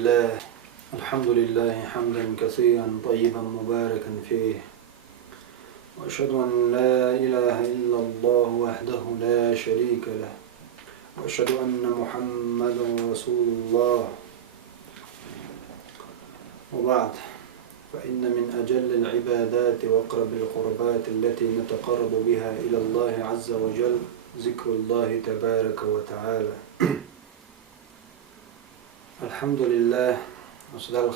لله الحمد لله حمدا كثيرا طيبا مباركا فيه، وأشهد أن لا إله إلا الله وحده لا شريك له، وأشهد أن محمدا رسول الله. وبعد، فإن من أجل العبادات وأقرب القربات التي نتقرب بها إلى الله عز وجل ذكر الله تبارك وتعالى. الحمد لله وسدال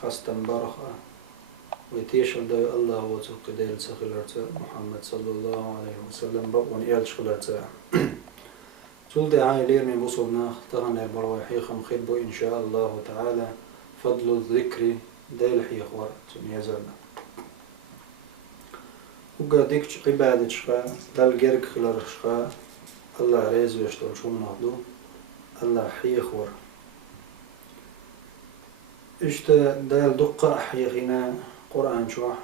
خاستن برخة ويتيشل داي الله وتقديل سخلرت محمد صلى الله عليه وسلم بقون إيال شخلرت تولد عائلير من بصلنا اخترنا البروحي خمخبو إن شاء الله تعالى فضل الذكر دايل حيخ ورد يزالنا وقا ديكش عبادة شخا دال جرق خلال شخا الله ريز ويشتغل شو منهضو الله حيخ ور اشت دال دقة حيخنا قرآن شوح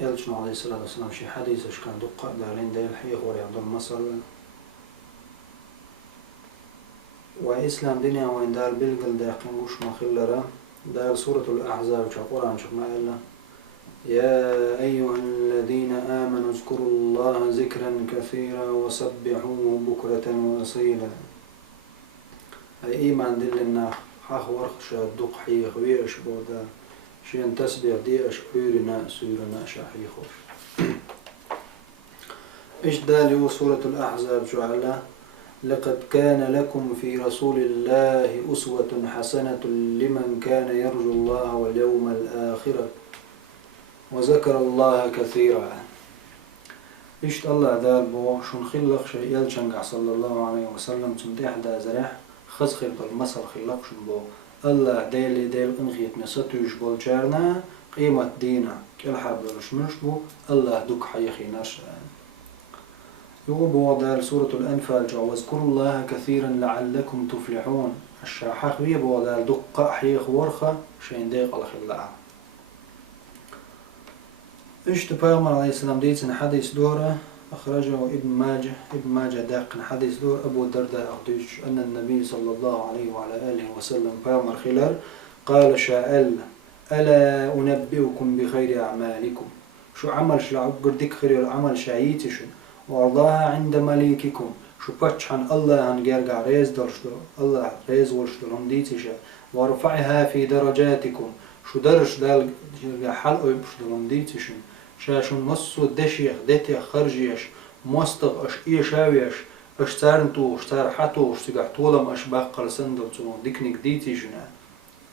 يلجنا عليه الصلاة والسلام شي حديث اشكان دقة دالين دايل حيخ ور يعضو المصر وإسلام دنيا وين دال بلقل داقين وش ما خلرا دال سورة الأحزاب شا قرآن شوح ما إلا يا أيها الذين آمنوا اذكروا الله ذكرا كثيرا وسبحوه بكرة وأصيلا. أي إيمان دلنا حخ ورخ دق حيخ ويش بودا شين تسبيح دي أشعرنا سورنا شاحيخوش. إيش دالي سورة الأحزاب شو على لقد كان لكم في رسول الله أسوة حسنة لمن كان يرجو الله واليوم الآخرة وذكر الله كثيرا. إيش الله دار بو شون خلق شيء يلشنق صلى الله عليه وسلم تمتح دا زرح خز خلق المصر خلق شون بو الله ديل انخيت نستوش بول جارنا قيمة دينا كل حابلش مش بو الله دوك حيخي ناش يوبو دار سورة الأنفال جو واذكروا الله كثيرا لعلكم تفلحون الشاحخ بيبو دار دق حيخ ورخة شين ديق الخلاء. إيش تبايمر عليه السلام ديت حديث دورة أخرجه ابن ماجه داق حديث دور أبو الدرداء أخديش أن النبي صلى الله عليه وعلى آله وسلم بايمر خلال قال شاء ألا أنبئكم بخير أعمالكم شو عمل شلعب قردك خير العمل شايتش وأرضاها عند مليككم شو باتش عن الله عن جرجع ريز درشلو الله ريز ورشلهم ديتش وارفعها في درجاتكم شو درش دال حلقه يبشلهم ديتش شاشون مصو دشيخ دتيخ خرجيش مستق اش ايشاويش اش سارنتو اش سارحتو اش تقعتولم اش باقل سندلتو ديكنيك ديتيجنا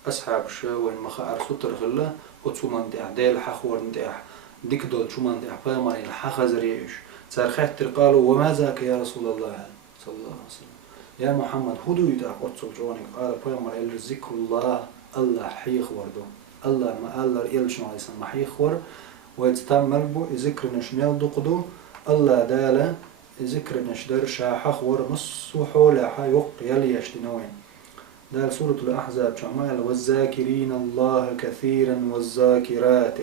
اصحاب شاوين مخاعر سطر خلا وتسومان ديل حخور نديح ديك دول شو من ديح فامرين حخزريش صار خاطر قالوا وما ذاك يا رسول الله صلى الله عليه وسلم يا محمد هدو يدع قرصو جوانك قال فامر ذكر الله حيخ وردو الله ما الله يلشن عليه السلام حيخ ور ويتتمل بو ذكر نشمال دقدو الله دالا ذكر نشدر شاحخ ور مصو حول حيق يلي يشتنوين دال سورة الأحزاب شمال والذاكرين الله كثيرا والذاكرات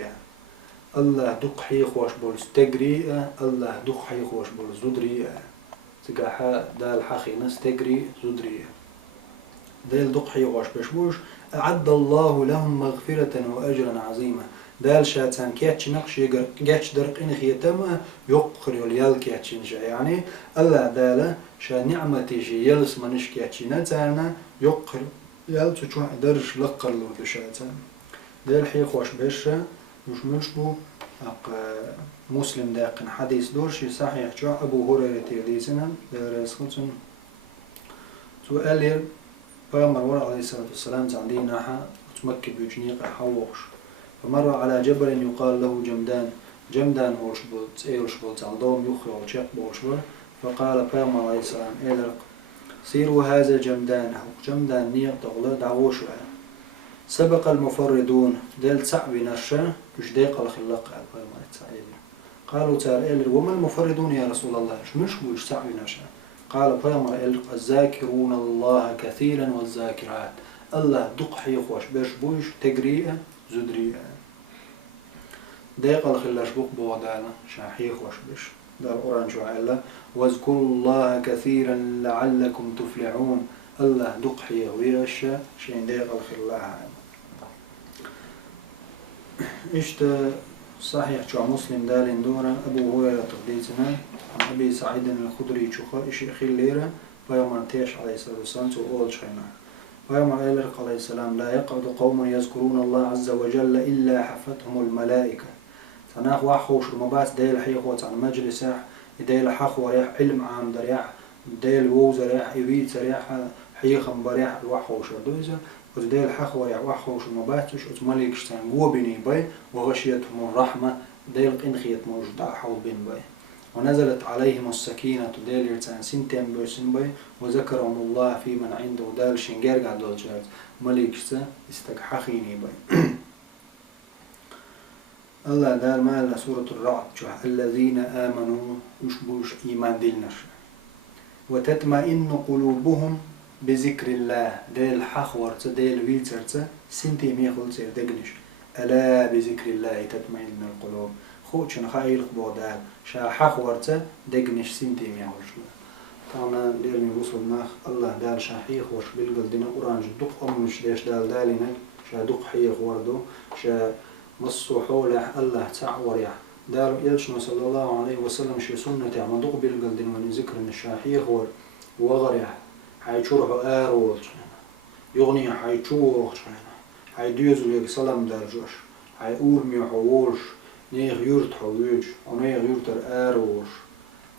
الله دق حيخ واش بول استقري الله دق حيخ واش بول زدري تقاحا دال حخي نستقري زدري دال دق حيخ واش بشبوش أعد الله لهم مغفرة وأجرا عظيما دال شاتان كياتش نقش جاتش درق إن خيتما يقخر واليال كياتشين يعني الله دالا شا نعمتي شي يلس منش كياتشينا تانا يقخر يال تشوح درش لقر له بشاتان دال حيخ واش بشا مش بو مسلم داقن حديث دورشي صحيح شو أبو هريرة تيليسنا دارسخلتن سؤال فمر ورع عليه الصلاة والسلام عندنا حا تمكن بجنيق حوش فمر على جبل يقال له جمدان أورشبولت أورشبولت عندهم يخرج وشق بورشبول فقال فمر عليه السلام إلرق سيروا هذا جمدان نيق تغلا دعوش سبق المفردون دل صعب نشا مش ديق الخلاق قالوا تعالى وما المفردون يا رسول الله مش بوش صعب نشا قال فيامر الذاكرون الله كثيرا والذاكرات الله دق حيخ واش باش بوش تقريئة زدريئة ديق الخلاش بوق بوضعنا شاحيخ واش باش دا القرآن شو علا واذكروا الله كثيرا لعلكم تفلحون الله دقحية ويرشة شين ديق الخلاها إشت صحيح شو مسلم دالين دورة أبو هريرة تقديتنا عن أبي سعيد الخدري شوخا إشي خليرة ويوم تيش عليه الصلاة والسلام أول شينا ويوم عليه السلام لا يقعد قوم يذكرون الله عز وجل إلا حفتهم الملائكة تناخ وحوش المباس ديل حيخوت عن مجلس ديل حخ وريح علم عام دريح ديل ووز ريح إبيت ريح حيخم بريح الوحوش ودوزة وديل حخ وريح وحوش المباس وش أتملك شتان قوة بني باي وغشيتهم الرحمة ديل قنخيت موجودة حول بين باي ونزلت عليهم السكينة ديل يرتان سنتين بوسن باي وذكرهم الله في من عنده دال شنجر قاعد دولجات ملك شتا استقحخيني باي الله دال مال سورة الرعد الذين آمنوا يشبوش إيمان ديلنش وتطمئن قلوبهم بذكر الله ديل حخورت ديل ويلترت سنتي ميخل سير دقنش ألا بذكر الله تطمئن القلوب خوشن خايل خبودال شا حخورت دقنش سنتي ميخل طبعا ديرني وصل ناخ الله دال شاحيخ وش بالقلدنا قرآن جدوق أمش ديش دال دالنا شا دوق حيخ وردو شا مصو حوله الله تعور يح دار يلشنا صلى الله عليه وسلم شي سنة عم دوق بالقلدنا من ذكر الشاحيخ وغر يح حيشرح آروت يغني حيشوخ حيديوز ليك سلام درجوش حيورمي حووش نيغ يورت حووش ونيغ يورتر آروش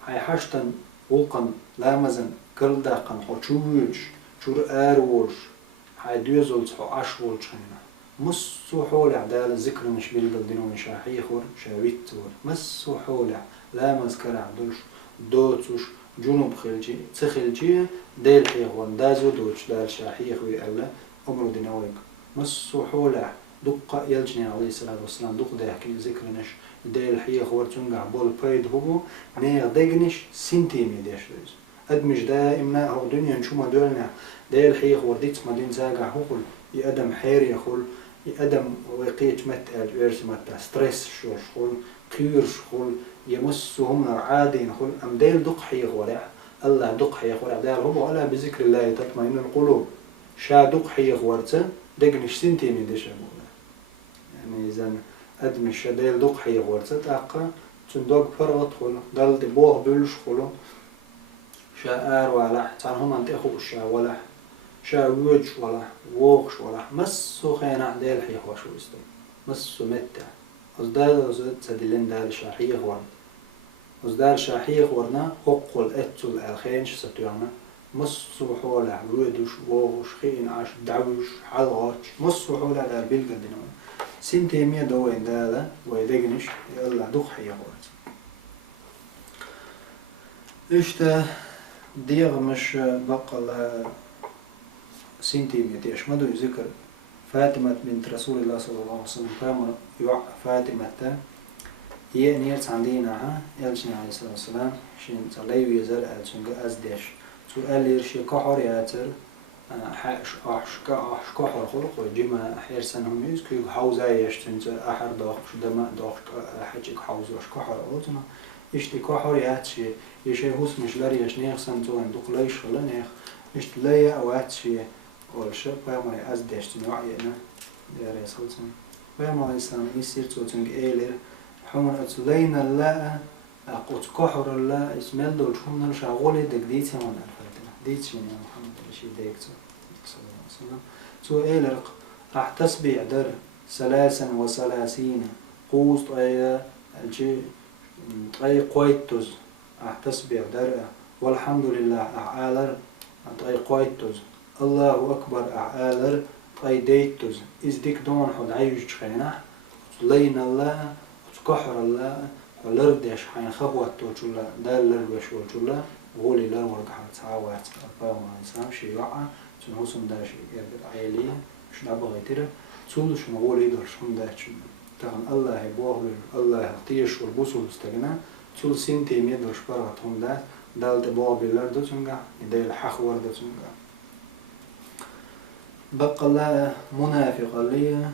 حيحشتن وقن لامزن كردقن حوشوش شور آروش حيديوز لتحو عشوش مسو حول عدال ذكر مش بالقلدين ونشاحيخور شاويتور مسو حول لا مذكر عدلش دوتوش جنوب خلجي تخلجي ديل حيخون دازو دوتش دال شاحيخ ويقال أمر دينويك مسو حول دقة يلجني عليه الصلاة والسلام دق داحكي ذكر نش ديل حيخور تنقع بول بايد هو نيغ دقنش سنتيمي ديش دوز أدمج دائما هو دنيا نشوما دولنا ديل حيخور ديت مدين زاقع هقول يقدم حير يخول يقدم وقيت متى جرس متى ستريس شغل كير شغل يمسهم عادين خل أم ديل دق حيخ ورع الله دق حيخ ورع دال هو ألا بذكر الله تطمئن القلوب شا دق حيخ ورته دقنش سنتي من دش يعني إذا أدمش ديل دق حيخ ورته تاقى تندق فرغت خل دل دبوه بلش خلو شا آر ولا تعرفهم أنت أخو شا ولا شا وجه ولا ووخش ولا مسو خينا ديل حيخ وشو استو مسو متى أصدار تدلين دار شاحيخ ورن أصدار شاحيخ ورنا أقل أتل الخينش ستوعنا مسو حولا ويدوش ووخش خين عاش دعوش حلغاش مسو حولا دار بالقدنا سنتي مية دوين دالا ويدقنش يلا دوخ حيخ ورن إشتا ديغ مش بقى سنتيمية يشمدوا ذكر فاطمة بنت رسول الله صلى الله عليه وسلم قام يوع فاطمة هي نيرت عندنا يلشني عليه الصلاة والسلام شين تلاقي يزال ألشنج أزدش سؤال يرشي كحر ياتر حش كحر خلق وجمع أحير سنهم يسكوا حوزة يشتنت أحر داخش دماء داخش حجك حوزة كحر أوتنا يشتي كحر ياتشي يشي هوس مش لاري يشنيخ سنتو عندك ليش ولا نيخ يشتي لا أواتشي والشب ويوم أزدشتن وعينا دير يسلسن ويوم الإسلام يصير توتنج إيلر حمر أتلين الله أقوت كحر الله اسمال دول شمنا شغولي دك ديتي من الفاتنة ديتي يا محمد بشي ديكتو صلى الله عليه وسلم تو إيلر أحتسبي در 33 قوس طايا الجي طاي قويتوز أحتسبي در والحمد لله أعالر طاي قويتوز الله أكبر أعالر طاي ديتوز إز ديك دون حد عيش خينا لين الله كحر الله ولردش حين خبوت توجلا دال لربش وجلا غولي لر ورقح تعاوات أبا ما يسام شيء وعى تنوسم داش يرد عيلية مش نبغى ترى تولش مغولي درش هم داش طبعا الله يبوه الله يطيش والبوسول استغنى تول سنتي ميدرش برغت هم داش دال تبوه بلرد تنجا يديل حخ ورد تنجا بقى الله منافق ليه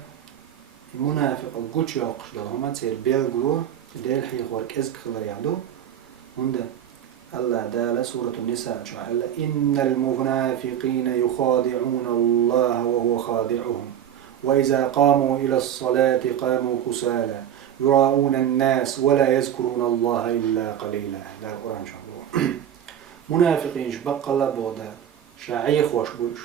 منافق الجوتش يقش ده هما تصير بيل جرو ديل حيخ ورك إزك خلر يعدو هندا الله دال سورة النساء شعل إن المنافقين يخادعون الله وهو خادعهم وإذا قاموا إلى الصلاة قاموا كسالى يراءون الناس ولا يذكرون الله إلا قليلا. ده القرآن شعله منافقين شبق الله بودا شاعيخ وشبوش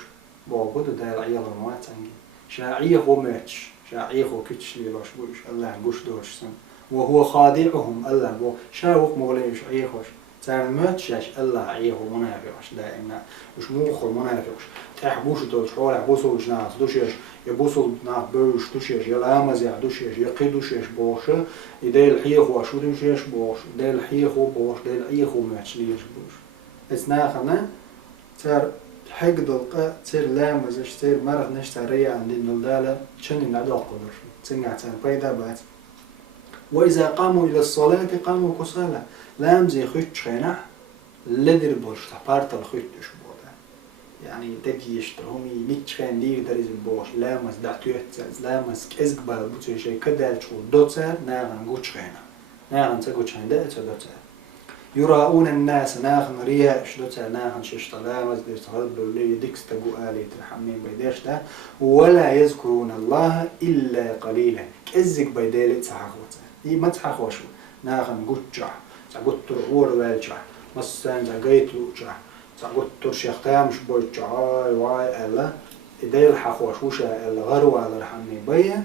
بودا ده العيال المواتنجي شاعيخ وماتش شاعيخ وكتش ليلوش بوش الله قش دوش سن وهو خادعهم الله بو شاوق مغليش عيخوش تان ماتشش الله عيخو منافقش دائما مش موخ المنافقش تحبوش دوش حول حبوسوش ناس دوشش يبوسو ناس بوش دوشش يلامز دوشش يقيدوشش بوش يديل حيخو شو دوشش بوش يديل حيخو بوش يديل عيخو ماتش ليش بوش اسناخنا تار حق دلقة تير لامزش تير مرض نشتر ريا عند النلدالة شنو نعدو قدر تنقعتان بيدا بات وإذا قاموا إلى الصلاة قاموا كسالى لامزي خيط خينح لدر بوش تبارت الخيط شبودا يعني تجيش ترهمي نيتش خين ليه دريز البوش لامز دعتوه تساز لامز كزق بالبوتو شيء كدال شو دوتسار ناغن قوش خينا ناغن تقوش خين دا دوتسار يراؤون الناس ناخن رياء شدوتها ناخن ششطلا مزدش تغلبوا لي ديكس تقو آلي ترحمين بيداش ده ولا يذكرون الله إلا قليلا كزك بيدالي تحاخوتا دي ما تحاخوشو ناخن قجع تقوتر غور والجع مستان تقيت لوجع تقوتر شيختامش بوجع واي ألا إدايل حاخوشوشا ألا غروا على رحمين بيا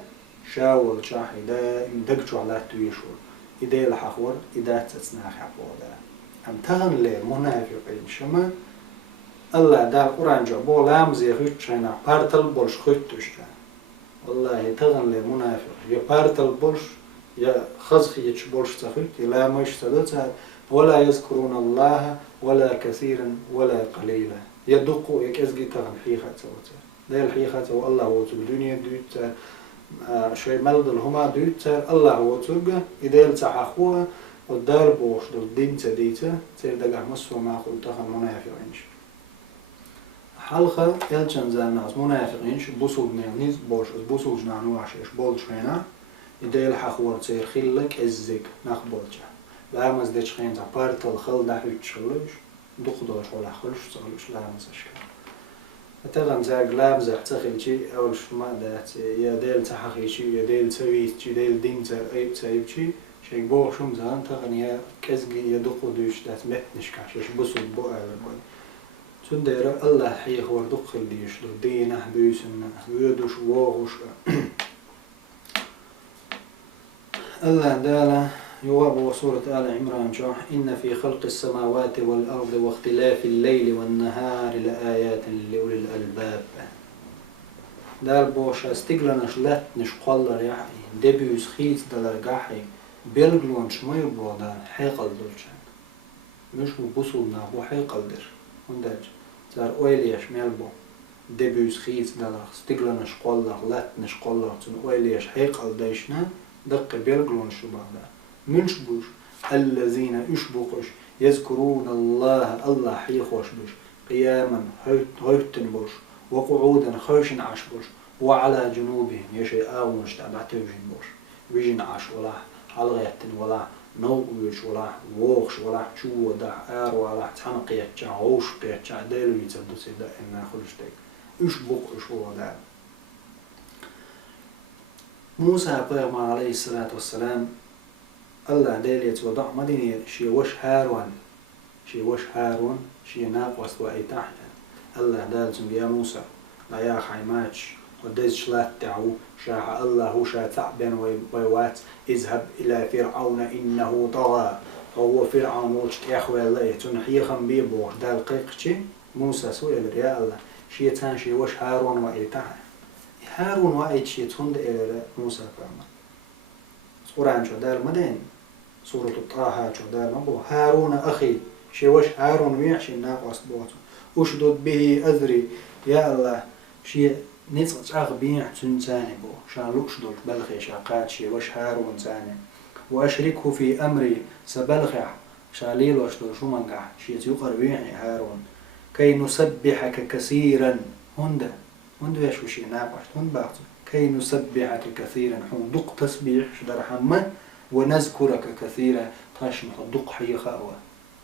شاول شاحي دا مدقجو على تويشور إدايل حاخور إدا تسناخ عبودا أم تغن لي منافقين شما الله دا القرآن جابو لامزي خيطشنا بارتل بولش خيطشنا والله تغن لي منافق يا بارتل بولش يا خزخي يتش بولش تخيط لا مش تدوتها ولا يذكرون الله ولا كثيرا ولا قليلا يدقوا يكزقي تغن حيخة توتا دا الحيخة والله هو الدنيا دوتا شيء ملدل هما دوتا الله هو ترجع إدايل تحاخوها والدار بوش دل دين تديتا تير دقع مسوا ما قلتها منافقينش حلقة يلجن زي الناس منافقينش بوسوق نيز بوش بوسوق نعنو عشيش بولش هنا إدايل حاخور تير خيلك الزيك نخبولجا لامز ديش خين تعبارت الخل دحوي تشغلوش دخدوش ولا خلش تغلوش لامز أشكال أتغن زاق لامز احتخل شي أول شما دات يا ديل تحقي شي يا ديل تسويت شي ديل دين تأيب تأيب شي شيء بوه شو مزان تغن يا كزقي يدقو دوش دات متنش كاشش بسو بوه على بوي تندير الله حيخ وردق ديش دو دينه بيسنه ويدوش ووغوش الله داله يواب سورة آل عمران جوح إن في خلق السماوات والأرض واختلاف الليل والنهار لآيات لأولي الألباب دال بوش استقلنش لاتنش قلر يحي دبيوس خيط دلرقاحي بيلقلون شمير بودان حيقل دولشان مش بوصلنا بو حيقل در ونداج زار اويليش ميلبو دبيوس خيط دلر استقلنش قلر لاتنش قلر تن اويليش حيقل دايشنا دق بيلقلون شبابا منش بوش الذين يشبقش يذكرون الله حيخوش بوش قياما هيتن بوش وقعودا خوشن عش بوش وعلى جنوبهم يشي آونش تبعتوجن بوش ويجن عش ولا حلغيتن ولا نوقوش ولا ووخش ولا شو ودا آر ولا تحنقيتشا عوش قيتشا ديلو يتبدو سيدا إنا خلشتك يشبقش ودا موسى بيغمار عليه الصلاة والسلام الله ديليت وضع مدينة شي وش هارون شي ناقوس وإيتاح الله دالتم يا موسى لا يا خيماتش وديز شلات تعو شاح الله وشا تعبن ويوات اذهب إلى فرعون إنه طغى هو فرعون وش يخوي الله تنحيخم بيبوش دال قيقشي موسى سئل يا الله شي تان شي وش هارون وإيتاح هارون وإيت شي تند إلى موسى فاما قرآن شو دال مدين سورة الطه شو دال مبو هارون أخي شي وش هارون ويحشي ناقوس بوتو أشدد به أذري يا الله شي نيتش أغبيع تنساني بو شان لوشدل بلخي شاقات شي وش هارون تاني وأشركه في أمري سبلخع شاليل واشدل شو منقع شي يقر بيعي هارون كي نسبحك كثيرا هند يشو شي ناقوش هند باقتو كي نسبحك كثيرا حون دق تسبيح شدر حمه ونذكرك كثيرا تاشمح دق حي خاوة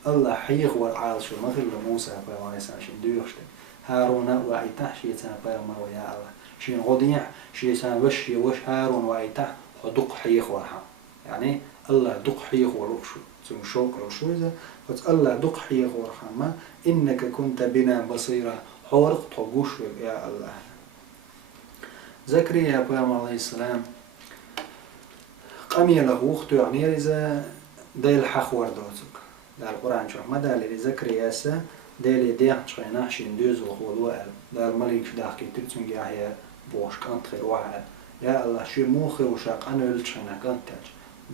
الله حيخ والعال شو مثل موسى بيامر إنسان شين دوشته هارون وعيته شيء سان بيامر ويا الله شين غضيع شيء سان وش هارون وعيته حدق حيخ ورحم يعني الله دق حيخ ورشو ثم شوك رشو إذا بس الله دق حيخ ورحمة إنك كنت بنا بصيرا حورق تقوش يا الله زكريا بيامر عليه السلام قمي له وقت يعني إذا ديل حق وردوتك دا القرآن شوف ما دال زكريا سا ديل ديح شينا شين دوز وخولوال دا الملك داخل تبتون جاهيا بوش كانت خير واحد يا الله شير مو خير وشاق أنا لتشينا كانتاج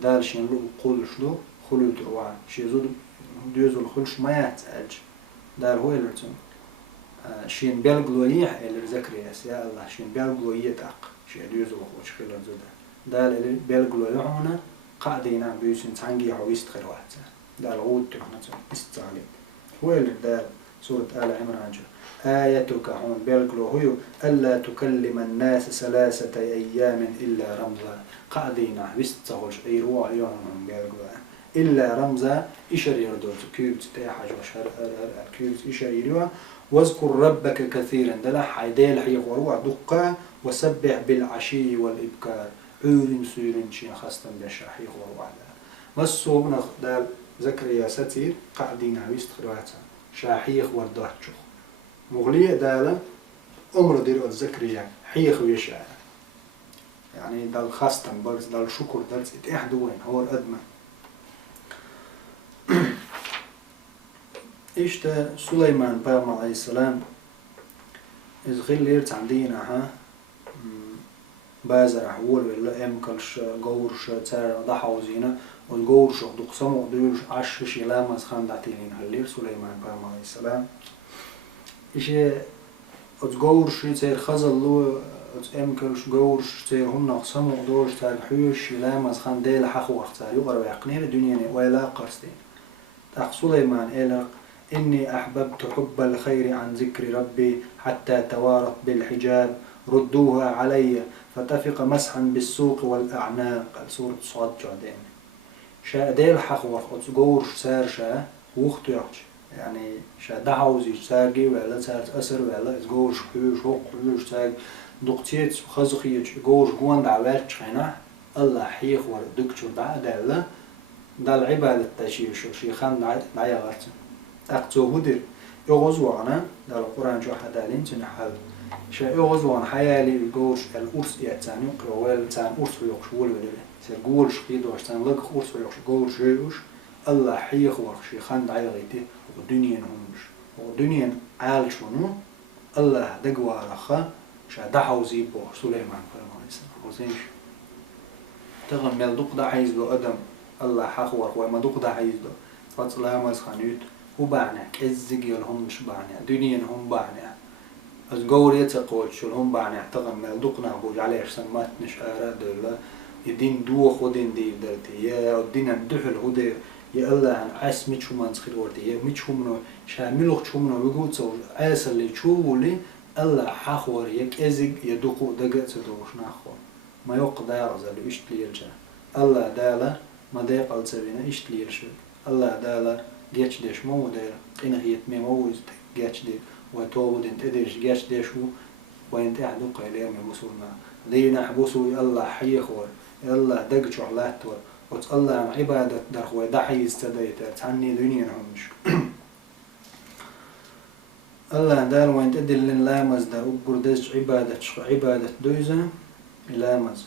دال شين لو قول شلو خلود روان شي زود دوز الخلش ما يحتاج دال هو لتون شين بيلغلويح اللي زكريا يا الله شين بيلغلوية تاق شي دوز الخلش خير زودا دال بيلغلويحونا قاعدين بيوسن تانجي حويست خير واحد دال غود تحنا استعلم هو اللي دال سورة آل عمران آيتك هون بيلغلو هو ألا تكلم الناس 3 أيام إلا رمزا قاعدين بيستغلش أي روح يوم بيلغلو إلا رمزا إشار يردوت كيبت تاحج وشهر كيبت إشار يردوت واذكر ربك كثيرا دل حيديل حيق وروع دقا وسبح بالعشي والإبكار عور سيرين شين خاصة بشاحيق وروع مسو من دال زكريا ستير قاعدين عويست خرواتا شاحيق وردوتشو مغلية دالة أمر ديرو زكريا حيق ويشاء يعني دال خاصة بلس دال شكر دال اتحدوين هو الأدمى إشتا سليمان بيغم عليه السلام إذ خليرت عندنا ها بازر أحول ولا أمكلش جورش تار ضحوزينا والجورش دقسمو ديوش عشش لامز خان دعتيلين هلير سليمان بيغم عليه السلام إشي جورش تار خزل لو أمكلش جورش تار هم نقسمو دوش تار حيوش لامز خان ديل حخ وقت تار يقرب يقنير الدنيا ولا قرستين تاخ سليمان إلق إني أحببت حب الخير عن ذكر ربي حتى توارت بالحجاب ردوها علي فتفق مسحا بالسوق والأعناق سورة صاد جعدين شا ديل حق وقت جورش سار شا وقت يحج يعني شا دعوزي سارجي ولا سار أسر ولا جورش حيوش حق حيوش سار دقتيت خزخيج جورش جوان دعوات شينا الله حيخ وردكتشو بعد الله دال عبادة تشيش شيخان دعيا غرتن أقتو هدر يغزوانا دال القرآن جو حدالين تنحل شا يغزوان حيالي يقولش الأرس يعتاني قوال تان أرس ويقش ول ولله سير قولش قيدوش تان لق أرس ويقش قولش يوش الله حيخ ورخ شيخان دعيا غيتي ودنيا همش ودنيا عال شونو الله دقوا رخا شا دحو زيبو سليمان فرمان وزيش تغم يلدق دا عايز له أدم الله حق ورخ وما دق دا عايز له فاطلا مز خانيت وبعنا كزج يلهم مش بعنا دنيا هم بعنا از جور يتقول شو هم بعنا اعتقد ما دقنا بوج عليه سمات نشارة دلا يدين دو خودين دي دلتي يا الدين الدحل هدا يا الله عن عاس مش هم نسخير وردي يا مش هم شاملوخ شو منو بيقول سو عاس اللي شو ولي الله حخور يك ازج يدقو دقت دوش ناخو ما يقدر يرزل يشتلي الجا الله دالا ما داقل سبينا يشتلي الشو الله دالا جيش ديش مو داير قينا هي تمي موز جيش دي وتوبد انت ادرش جيش ديشو وانت احدو قيلير من بوسولنا دينا حبوسو الله حي خور الله دق شعلات وت الله عن عبادة درخوي دحي استديت تعني دنيا همش الله دال وانت ادل لامز دا وقردش عبادة دوزة لامز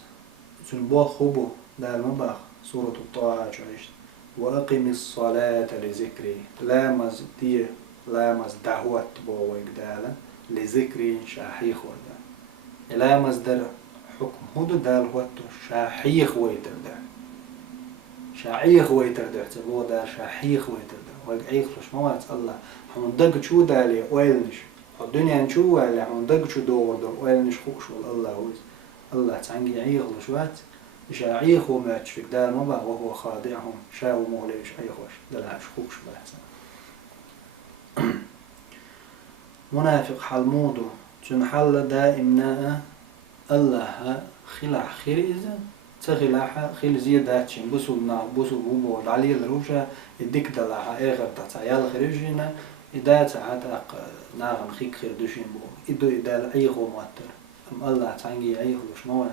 سنبوخ خبو دال مباخ سورة الطاعة عشت وأقم الصلاة لذكري لامز دي لامز دعوت بويك دالا لذكري شاحيخ ودا لامز در حكم هدو دال واتو شاحيخ ويتر دا شاحيخ ويتر دا تبو دا شاحيخ ويتر دا ويك عيخ رش موات الله حمون دق شو دالي ويلنش الدنيا نشو ولا حمون دق شو دور دور ويلنش خوش والله ويز الله تعنقي عيخ رشوات شاعيخ وما تشفك دال مبا وهو خادعهم شاو موليش عيخوش دلعش خوش بحسن منافق حلمودو تنحل دائمنا الله خلع خير إذا تخلاها خيل زياداتشين بوصلنا بوصل بوبو علي الروشة يديك دلها آخر تاعيال خريجينا إذا تعاد ناغم خيك خير دوشين بو إدو إذا أي هو مؤثر أم الله تانجي أي هو شنو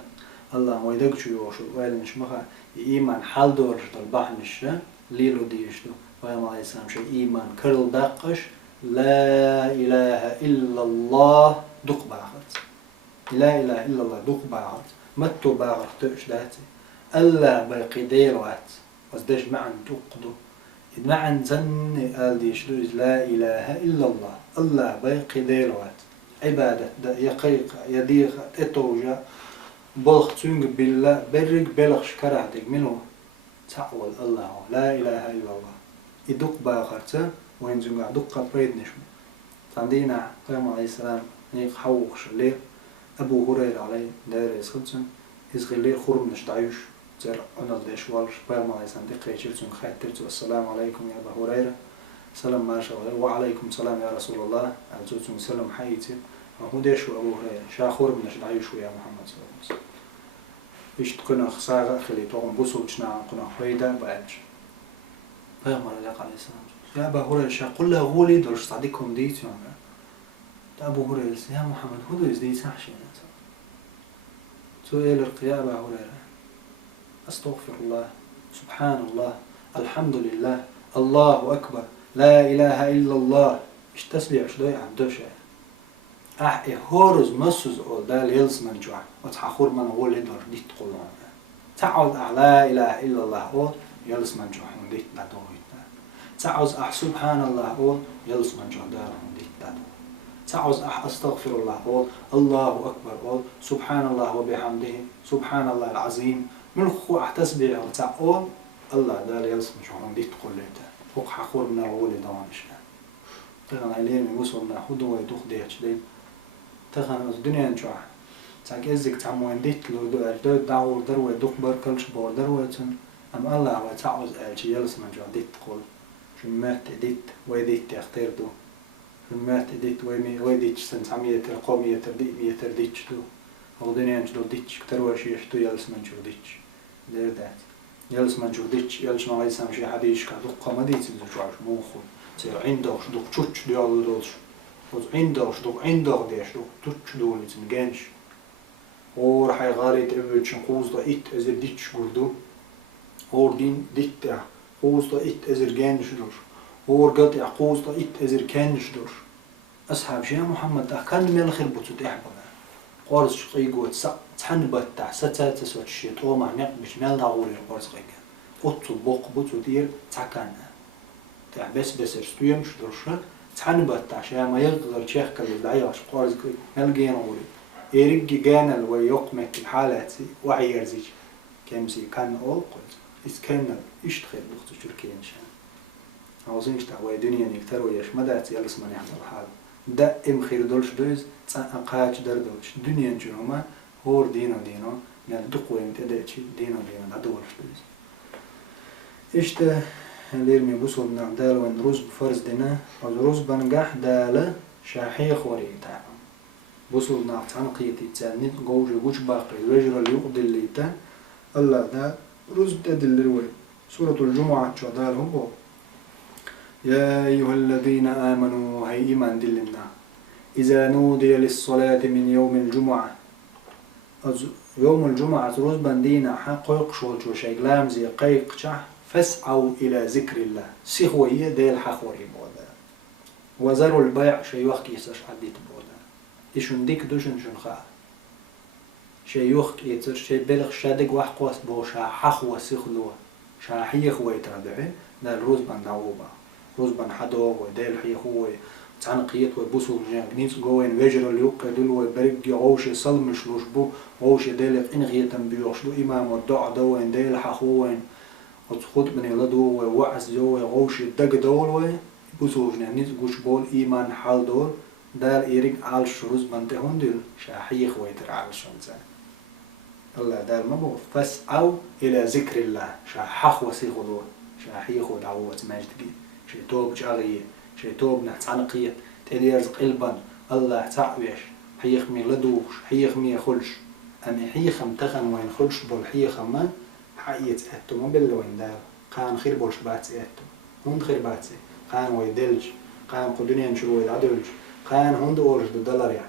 الله ما يدك شو يوشو وين مش مخا إيمان حال دورش البحر مش ليلو ديشتو ويا ما يسام شيء إيمان كرل دقش لا إله إلا الله دق باخت لا إله إلا الله دق باخت متو باخت تش داتي الله بقدير وات وزدش معن تقدو معن زن قال ديشتو لا إله إلا الله الله بقدير وات عبادة يقيق يديق اتوجا بلغ تونج بالله برق بلغ شكرهتك منه تعول الله لا إله إلا الله يدق باخرته وين زنقع دقة بريد نشمو عندنا قيام عليه السلام نيق حوقش الليل أبو هريرة عليه دايرة يسخدسن يزغي الليل خرم نشتعيش زر أنا ليش والش قيام عليه السلام دقة يشيرتون خيترتو السلام عليكم يا أبو هريرة سلام ما شاء الله وعليكم السلام يا رسول الله ألتوتون سلام حيتي هو ديش أبو هريرة شا خرم نشتعيش يا محمد صلى الله عليه وسلم إيش تكون خسارة خلي توقن بوسوتشنا كنا خويدا بأج قيام عليه السلام يا أبا هريرة شا قل له غولي درش تعديكم ديت يعني أبو هريرة يا محمد هو ديت ديت سحشي سؤال يا أبا هريرة أستغفر الله سبحان الله الحمد لله الله أكبر لا إله إلا الله إيش تسبيح شدوي عبدوشة هورز مسوز أو دال يلس من جوع وتحخور من غولي در ديت قلون تعود لا إله إلا الله أو يلس من جوع ديت دادوه تعوز سبحان الله أو يلس من جهدار ديت دادو تعوز أستغفر الله أو الله أكبر أو سبحان الله وبحمده سبحان الله العظيم من خو تسبيح تعول الله دار يلس من جهدار ديت قلته فوق حخور من الأول دوانش تغن عليهم وصلنا خدوا ويدوخ ديتش دين تغن الدنيا نجوع تاك إزك تعموين ديت لو دو دعور در ويدوخ بركلش بور در ويتن أم الله وتعوز ألشي يلس من جهدار ديت قل جمعت إديت ويديت أختار دو جمعت إديت ويديت سنتعمية القومية ترديت مية ترديتش دو أو دنيا نجدو ديتش كتر وشيش دو يلس من جو ديتش دير دات يلس من جو ديتش يلس ما يسام شي حديش كادو قام ديت زوجاش موخو سير عندوش دو تشوتش ديالو دولش وز عندوش دو ديش دو تشوتش دولي تنجنش اور حي غاريت أبوش نقوز دا إت أزر ديتش قردو اور دين ديت قوس دا إت أزر جانش دور اور قطع قوس دا إت أزر كانش دور أصحاب شيا محمد كان ميل خير بوتو تحبنا قارس شقيقو تحن بتاع ستة سوت الشيء تو مع نق مش ميل دعوري قارس قيقا أوتو بوق بوتو دير تعكنا تاع بس رستويم شدورش تحن بتاع شيا ما يقدر شيخ كل العياش قارس ميل جين عوري إيرج جانل ويقمك الحالات وعي يرزيج كمسي كان أول قلت إسكان يشتغل بوقت الشركة إن شاء الله عاوزين يشتغل دنيا نكتر ويش مدى تيالس من يحصل حال دائم خير دولش دوز تأقاش در دولش دنيا نجوما هور دينو نالدق وين تدأتش دينو دولش دوز إشته ليرمي بوصل نعدال وين روز بفرز دينا أو روز بنجح دالة شاحيخ وريتا بوصل نعتان قيتي تانيت جوج باقي الوجر اللي يقضي الليتا الله دا روز تدلل سورة الجمعة شدال هو يا أيها الذين آمنوا هي إيمان دلنا إذا نودي للصلاة من يوم الجمعة يوم الجمعة روز بندينا حقق شو شيغلام زي قيق شح فاسعوا إلى ذكر الله سيخوية ديل حخوري بودا وزروا البيع شي وقت يسش عديت بودا إيشون ديك دوشن شنخاء شيوخ يتر شي بلغ شادق وحقوس بوشا حخوة سيخلوه شاحيخ ويتردعي دا الروز بان دعوبا روز بان حدوغ وديل حيخ هو تعنقيت ويبوسو جنجنيس جوين ويجر اليوق دول ويبرق غوش صلمش لوشبو غوش ديلق إنغيتن بيوشلو إمام والدع دوين ديل حخوين وتخد من يلدو ووعس جو غوش الدق دول ويبوسو جنجنيس جوش بول إيمان حال دول دار إيريك عالش روز بان تهون دول شاحيخ ويتر عالش ونزان الله دار مبو فاسعوا إلى ذكر الله شاحخ وسيغلو شاحيخ ودعوة مجدقي شي توب جاغية شي توب نحتعنقية تديرز قلبا الله تعويش حيخ مي لدوش حيخ مي خلش أن حيخم تخن وين خلش بول حيخم ما حقيت أتو ما بل وين دار قان خير بولش باتسي أتو هند خير باتسي قان ويدلج قان قدنيا نشرو ويدعدلج قان هند أولش $1 يعني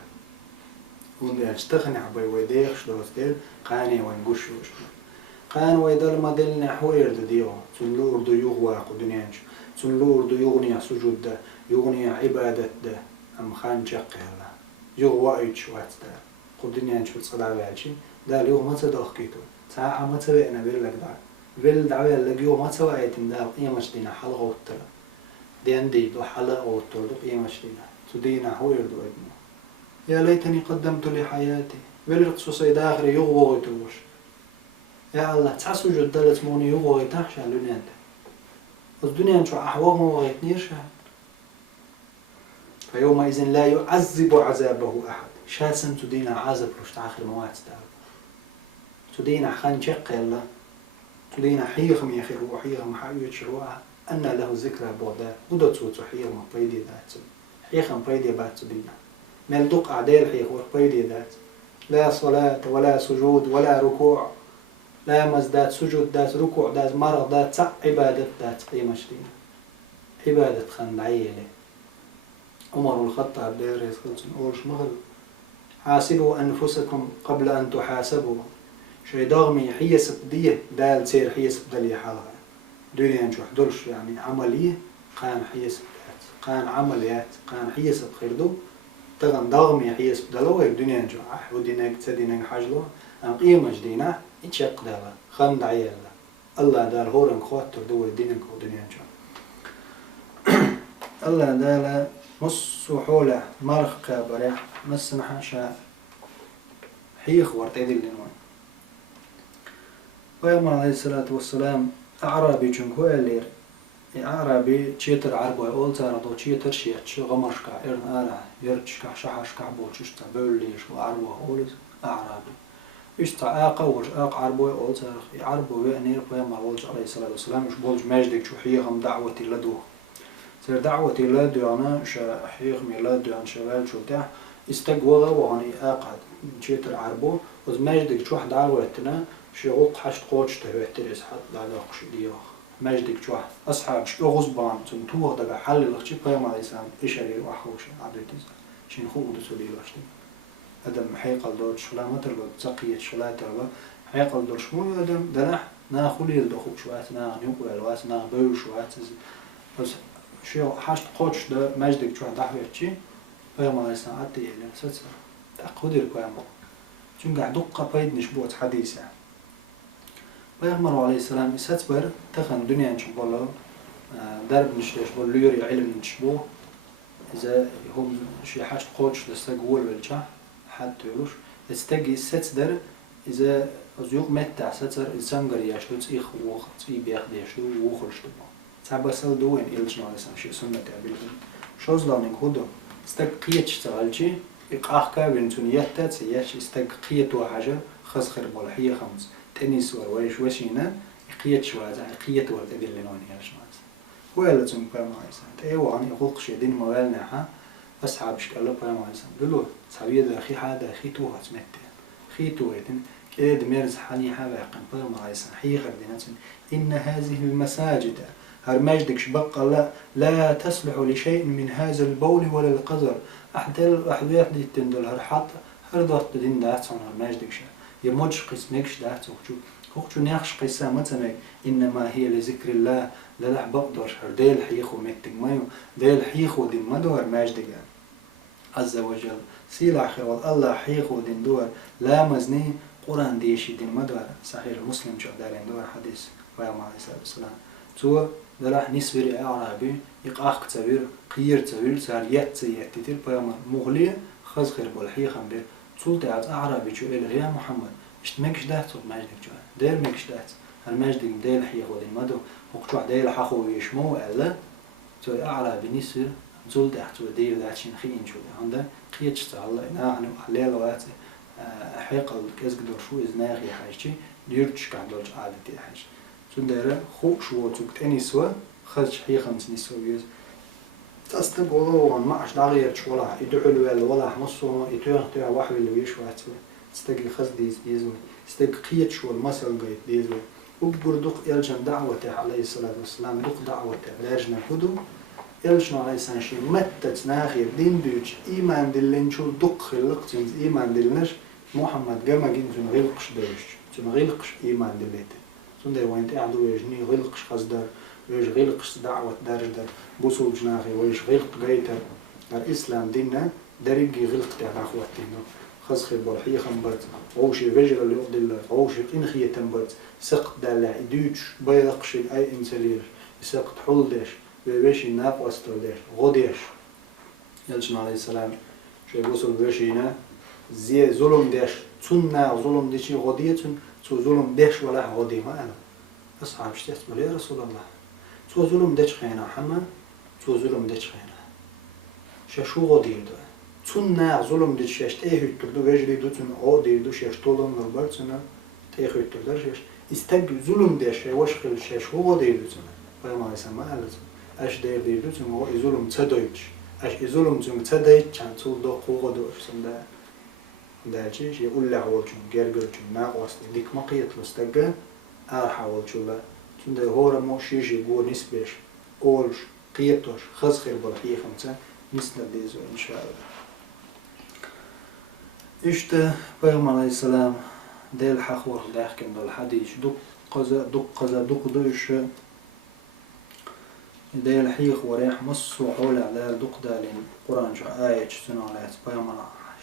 هند يستخن حبي ويديخش دوستيل قاني وين قشوش قان ويدل ما دل نحو يرد ديو تنلور دو يغوى قدنيانش تنلور دو يغني سجود ده يغني عبادة ده أم خان جاقي الله يغوى ايش وات ده قدنيانش بتصدع بالشي ده اليوم ما تصدق كيتو ساعة ما تبعنا بيرلك دع بيرل دعوة لقيو ما تبعيتن ده قيمة دينا حلقة وتر دين دي دو حلقة وتر دو قيمة دينا تدينا هو يردو ابنه يا ليتني قدمت لحياتي بالقصص داخل يغوى توش يا الله تحسوا جدلت موني يغوى تحش على الدنيا الدنيا شو أحواه ما غيتنيش فيومئذ لا يعذب عذابه أحد شاسن تدينا عذاب لوش تآخر موات تعال تدينا خان شق يلا تدينا حيخم يخير وحيخم حيوت شروعها أن له ذكرى بودار ودا تصوت حيخم بيدي ذات حيخم بيدي بات تدينا ملدق عديل حيخ بيدي ذات لا صلاة ولا سجود ولا ركوع لا مزداد سجود دات ركوع دات مرض دات عبادة دات قيمة شديدة عبادة خان عيلة عمر الخطاب دير يسخلصن أولش مغل حاسبوا أنفسكم قبل أن تحاسبوا شي داغمي حيس بديه دال تسير حيس بدلي حالها دنيا نشوح دولش يعني عملية قان حيس بدات قان عمليات قان حيس بخيردو تغن داغمي حيس بدلو الدنيا نشوح ودينك تسدينك حاجلو أم قيمة جدينا يتشق دالا خند عيالا الله دار هورن خواتر دو دينك ودنيا نشوح الله دالا مص وحولة مرخ كابريح مس محاشا حيخ ورتيدي لنوان ويوم عليه الصلاة والسلام أعرابي جنكو ألير أعرابي تشيتر عربو أول تاردو تشيتر شيتش غمرشكا إرن آلا يرتشكا شحشكا بوششتا بوليش وعربو أولز أعرابي إشتا آقا آق عربو أول تارخ عربو بأنير ويوم عليه الصلاة والسلام مش بولج ماجدك شو حيخم دعوتي لدوه سير دعوتي لادو أنا حيخ ميلادو أنا شغال شو تاع استقوى واني أقعد تشيتر عربو وز ماجدك شو واحد عروتنا شغل حشت قوتش تهوتريس حد لاقش ديوخ ماجدك شو أصحاب شو غصبان تنتوه دقا حل الخشي قيام على الإسلام إشاري وأخوش عبدتيز شين خوض سولي واشتي أدم حيقل دور شلامة تربا تسقية شلا تربا حيقل دور شمو أدم دلح نا خلي الدخوك شوات نا نيوكو الواس نا بيو شوات بس شو حشت قوتش ده ماجدك شو دعوتشي قيام على الإسلام عدي إلى ستة تأخذير قيام چون قاعد دقة بيد نشبوت حديثة ويغمر عليه السلام يستبر تخن دنيا نشبوله درب نشتش بول ليوري علم نشبوه إذا هم شي حاجة قوتش لستقول بالجاه حتى يلوش استجي ستدر إذا أزيوق متى ستر السنجر يشلو تيخ وخ تي بياخد يشلو وخرج تبع تعبسل دوين إلجنا على شي سنة تعبيرهم شوز لانك هدو استقيت اشتغلتي إقاخ كابين تونيات سياش استقيت وحاجة خز خرب ولا هي خمس تنس ولا وشينا إقيت شوازة إقيت ولا تدل لنوني هالش ناس ولا تون بام عايزة أيوة أنا أقول شيء موالنا ها أصحاب شكله بام عايزة دلو سويه ده أخي هذا أخي توه تمتع أخي توه كده مرز حني حبا بام عايزة حي خرديناتن إن هذه المساجد هرمجدك شبق لا تصلح لشيء من هذا البول ولا القذر أحد تندل هرحط هرضت دين داتون هرمجدك شا يموج قسمكش داتو خو ناخش قسا متمك إنما هي لذكر الله لا بقدر هرديل حيخو متك مايو ديل حيخو دين مدور ماجدك عز وجل سيلا خير الله حيخو دين دور لا مزني قرآن ديشي دين مدور صحيح المسلم شو دارين دور حديث ويوم عليه الصلاة والسلام تو دلح نسبري أعرابي يقاخ كتبير قير تبير سار يات تتير بيوم مغلية خز خير بالحي خمبير تولت عز أعرابي شو إلى يا محمد اشتمكش دهت ماجدك جوا دير مكش دهت الماجدك ديل حي خودين مدو وقتوا ديل حخو يشمو ألا تو أعرابي نسبر تولت أحتو ديل داتشين خين شو ده قيتش تعالى نحن عليه لوات حيقل كزق دور شو إزناغي حاجتي ديرتش كعدلج عادتي حاجة تندرة خوب شو تكتني سوا خرج حي خمس نسوا بيز تستقبلوا وان ما عش داغير شولا يدعوا ولا حمصوا يتوه واحد اللي ويش واتوا استقي خزديز ديزوي استقي قيت شو المسل قيت ديزوي وبقر دق يلجن دعوته عليه الصلاة والسلام دق دعوته لجنا هدو يلجن عليه السلام شيء متى تناخي دين دوش إيمان دلين شو دق خلق تنز إيمان دلنش محمد جمع جنتون غلقش دوش تون غلقش إيمان دلته تون ده وين تعدو يجني غلقش خزدر ويش غلقش دعوة دردر بوصل جناخي ويش غلق جيتر الإسلام ديننا دريجي غلق تعرف وقتنا خز خير بالحية خمبرت عوشي فجر اللي يقضي الله عوشي إنخية تنبرت سقط دلع إدوش بيرقش أي إنسلير سقط حلدش بيش الناب واستردش غديش يلشن عليه السلام شيء بوصل بيشينا زي ظلم ديش تنا ظلم ديشي غدية تو ظلم ديش ولا غدي ما أنا أصحاب شتيت يا رسول الله تو ظلم ديش خينا حما تو ظلم ديش خينا شو غدي ده تنا ظلم ديش شاشت إيه يتردو بيجري دوتن أو ديدو شاشت طولن نربرتنا تيه يتردو شاش استج ظلم ديش وش خل شاش هو غدي دوتنا فما يسمى ألز أش دير ديدوتن هو ظلم تدايتش أش ظلم تم تدايتش عن طول ده قوة دوش سندا ده شيء يقول له عوضشون جرجرشون ناقص ديك ما قيت لستجا حاولشوا لا تند هورا مو شيء يقول نسبش أولش قيتوش خز خير بالحية خمسة نسنا ديزو إن شاء الله إشته بيغم عليه السلام ديل حخور داخكن دول حديش دق قزا دق دوش ديل حيخ وريح مص وحول على دق دالين قرآن شو آية شتنو على بيغم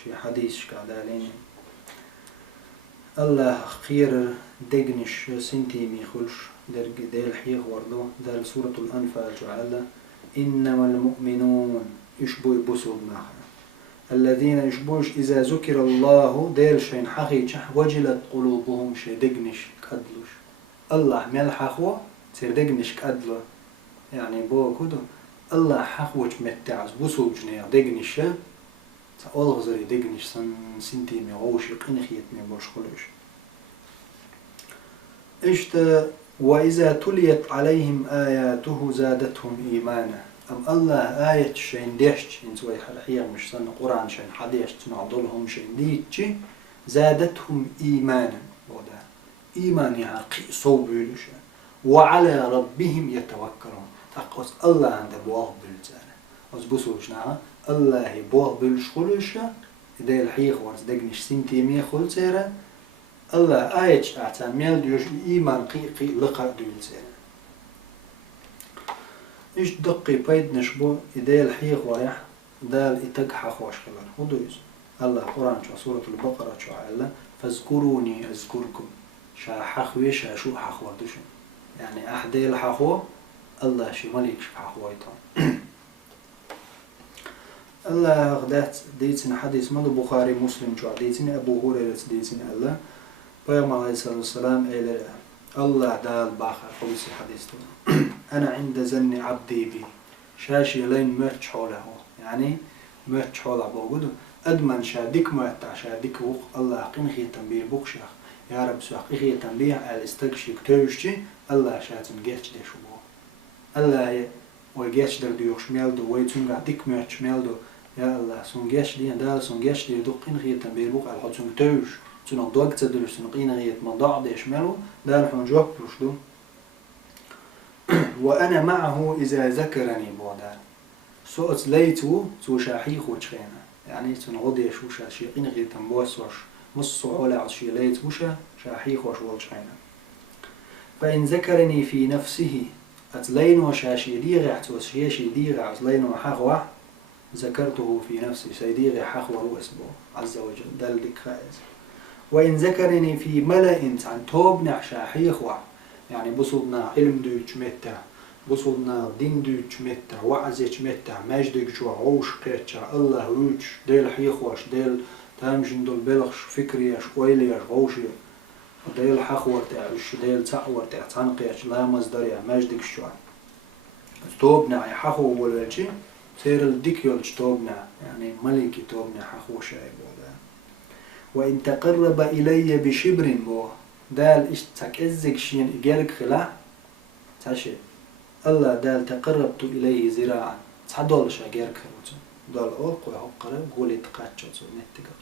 شي حديث كعدالين الله خير دقنش سنتي ميخلش ديل حيخ وردو دال سورة الأنفال جعل إنما المؤمنون يشبو بسود ناخر الذين يشبوش إذا ذكر الله ديل شين حقيقة وجلت قلوبهم شي دقنش كدلوش الله ميل حقوة سير دقنش كدلو يعني بو كدو الله حقوة متعز بسود جنيا دقنش أول غزري دقنش سنتي ميغوش قنخيت ميبوش خلوش إشتا وإذا تليت عليهم آياته زادتهم إيمانا أم الله آية شين ديشت إن سوي حرحية مش سنة قرآن شين حديشت نعضلهم شين ديتش زادتهم إيمانا ودا إيمان يعني صوب يلوش وعلى ربهم يتوكلون تقص الله عند بواه بالزانة أصبصوش نعم الله بواه بالشخلوش إذا الحيخ ورز دقنش سنتي ميخل سيرا الله آية أعتان ميل ديوش إيمان قي لقاء ديول سيرا إيش دقي بيد نشبو إذا الحيخ وريح دال إتقحى خوش خلال هدويز الله قرآن شو سورة البقرة شو علا فاذكروني أذكركم شا حخوي شا شو حخوة دوشن يعني أحدي الحخوة الله شي مليك شو حخوة يطان الله غدات ديتنا حديث من البخاري مسلم شو ديتنا أبو هريرة ديتنا الله بيغم عليه الصلاة والسلام إلى الله دال باخر قبس الحديث أنا عند زن عبدي بي شاشي لين مرتش حوله يعني مرتش حوله بوجوده أدمن شادك مرتع شادك وق الله قنخي تنبيه بوكشخ يا رب ساقي تنبيه على استكشك توشتي الله شاتن جيتش ده شو بو الله وجيتش در ديوش ميلدو ويتونغ ديك مرتش ميلدو يا الله سون جيتش دي دال سون جيتش دي دو قنخي تنبيه بوك على حتون توش تون دوق تدرس تون قينا غيت ما ضاع ديش ملو دال حون جوك بروشدو وأنا معه إذا ذكرني بودان سوت ليتو تو شاحيخ وشخينا يعني تنغضي شو شاشيقين غير تنبوس وش مص على عشي ليت وشا شاحيخ وش وشخينا فإن ذكرني في نفسه أتلين وشاشي ديغ عتوشيشي ديغ عتلين وحخوة ذكرته في نفسي سيديغ حخوة هو اسمه عز وجل دلك خائز وإن ذكرني في ملأ عن توبنا شاحيخوة يعني بصلنا علم دوش متى بصلنا دين دوش متى وعزش متى مجدك شو عوش قيتشا الله ويش ديل حيخوش ديل تامشن دول بلغش فكريش ويليش غوشي ديل حخور تعيش ديل تعور تعتنقيش لا مصدريا مجدك شو توبنا حخو والوجه سير الديك يلش توبنا يعني ملكي توبنا حخو شايب وإن تقرب إلي بشبر بو دال إيش تكزك شين إجالك خلا تاشي الله دال تقربت إليه زراعا تحدول شاجرك خروج دال أول قوي قرب قولي تقاتشوا نتقر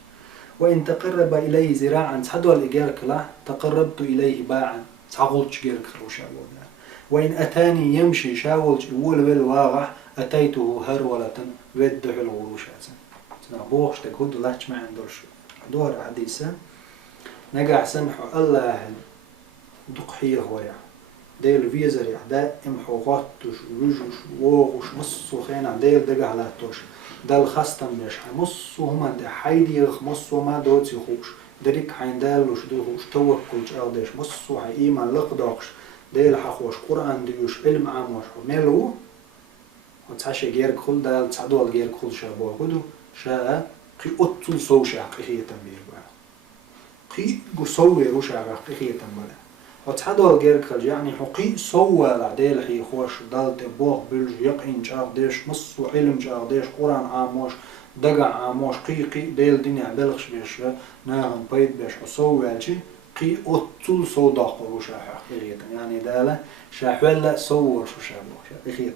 وإن تقرب إليه ذراعا تحدوا الإجارك لا تقربت إليه باعا تعقلش جيرك روشا بودا. وإن أتاني يمشي شاولش يقول بالواقع أتيته هرولة ودع الغروشة بوش تقود لاتش ما عندوش دور حديثة نقع سمحو الله دقحيه ويا ديل فيزر يحدا امحو غطش وجوش ووغش مصو خينا ديل دقع على توش دال خستم بيش مصو هما دا حيديخ مصو ما دوتي خوش دريك حين دالوش دوش توكلش او ديش مصو حي ايمان لقداقش ديل حخوش قرآن ديوش علم عاموش ميلو وتحشي غيرك خل دال تعدوال غيرك خل شابوه كدو شاء قي أطل سوشا قيخية تنبير بقى قي قصوي روشا قيخية تنبير وتحدوال غيرك يعني حقي سوى لعديل حي خوش دالت بوغ بلج يقين جاغ ديش مصو علم جاغ ديش قرآن عاموش دقع عاموش قي ديل دنيا بلغش بيش ناغن بيت بيش سوى الجي قي أطل سو داقو روشا قيخية يعني دالة شاحولا سوى شو شابوه قيخية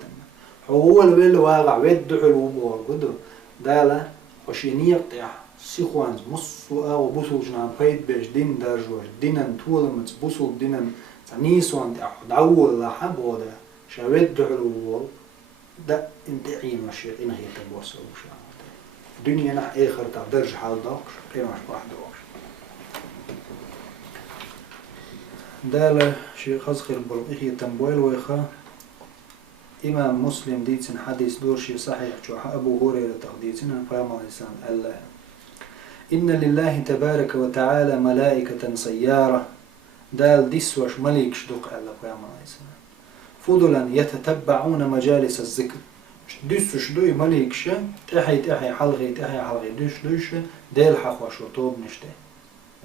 هو اللي واقع ودعو الوبور قدر دالة وشي يقطع سيخوانز مصو او بوصل جنان بيت بيش دين دارجوش دينن تولمت بوصل دينن نيسوان دعول لحب ودا شاود دعو الوبور دا انت عين وشير إنه يتبوصل وشان دنيا نح اخر تقدرش حال داكش قيمش واحد داكش دالة شي خزخير البلقية تنبويل ويخا إمام مسلم ديتن حديث دورشي صحيح جوحا أبو هريرة تقديتنا فاهم الإنسان الله إن لله تبارك وتعالى ملائكة سيارة دال ديسوش ملك شدوق الله فاهم الإنسان فضلا يتتبعون مجالس الذكر ديسوش دوي ملك شا تحي حلغي دوش ديل حخوش وطوب نشته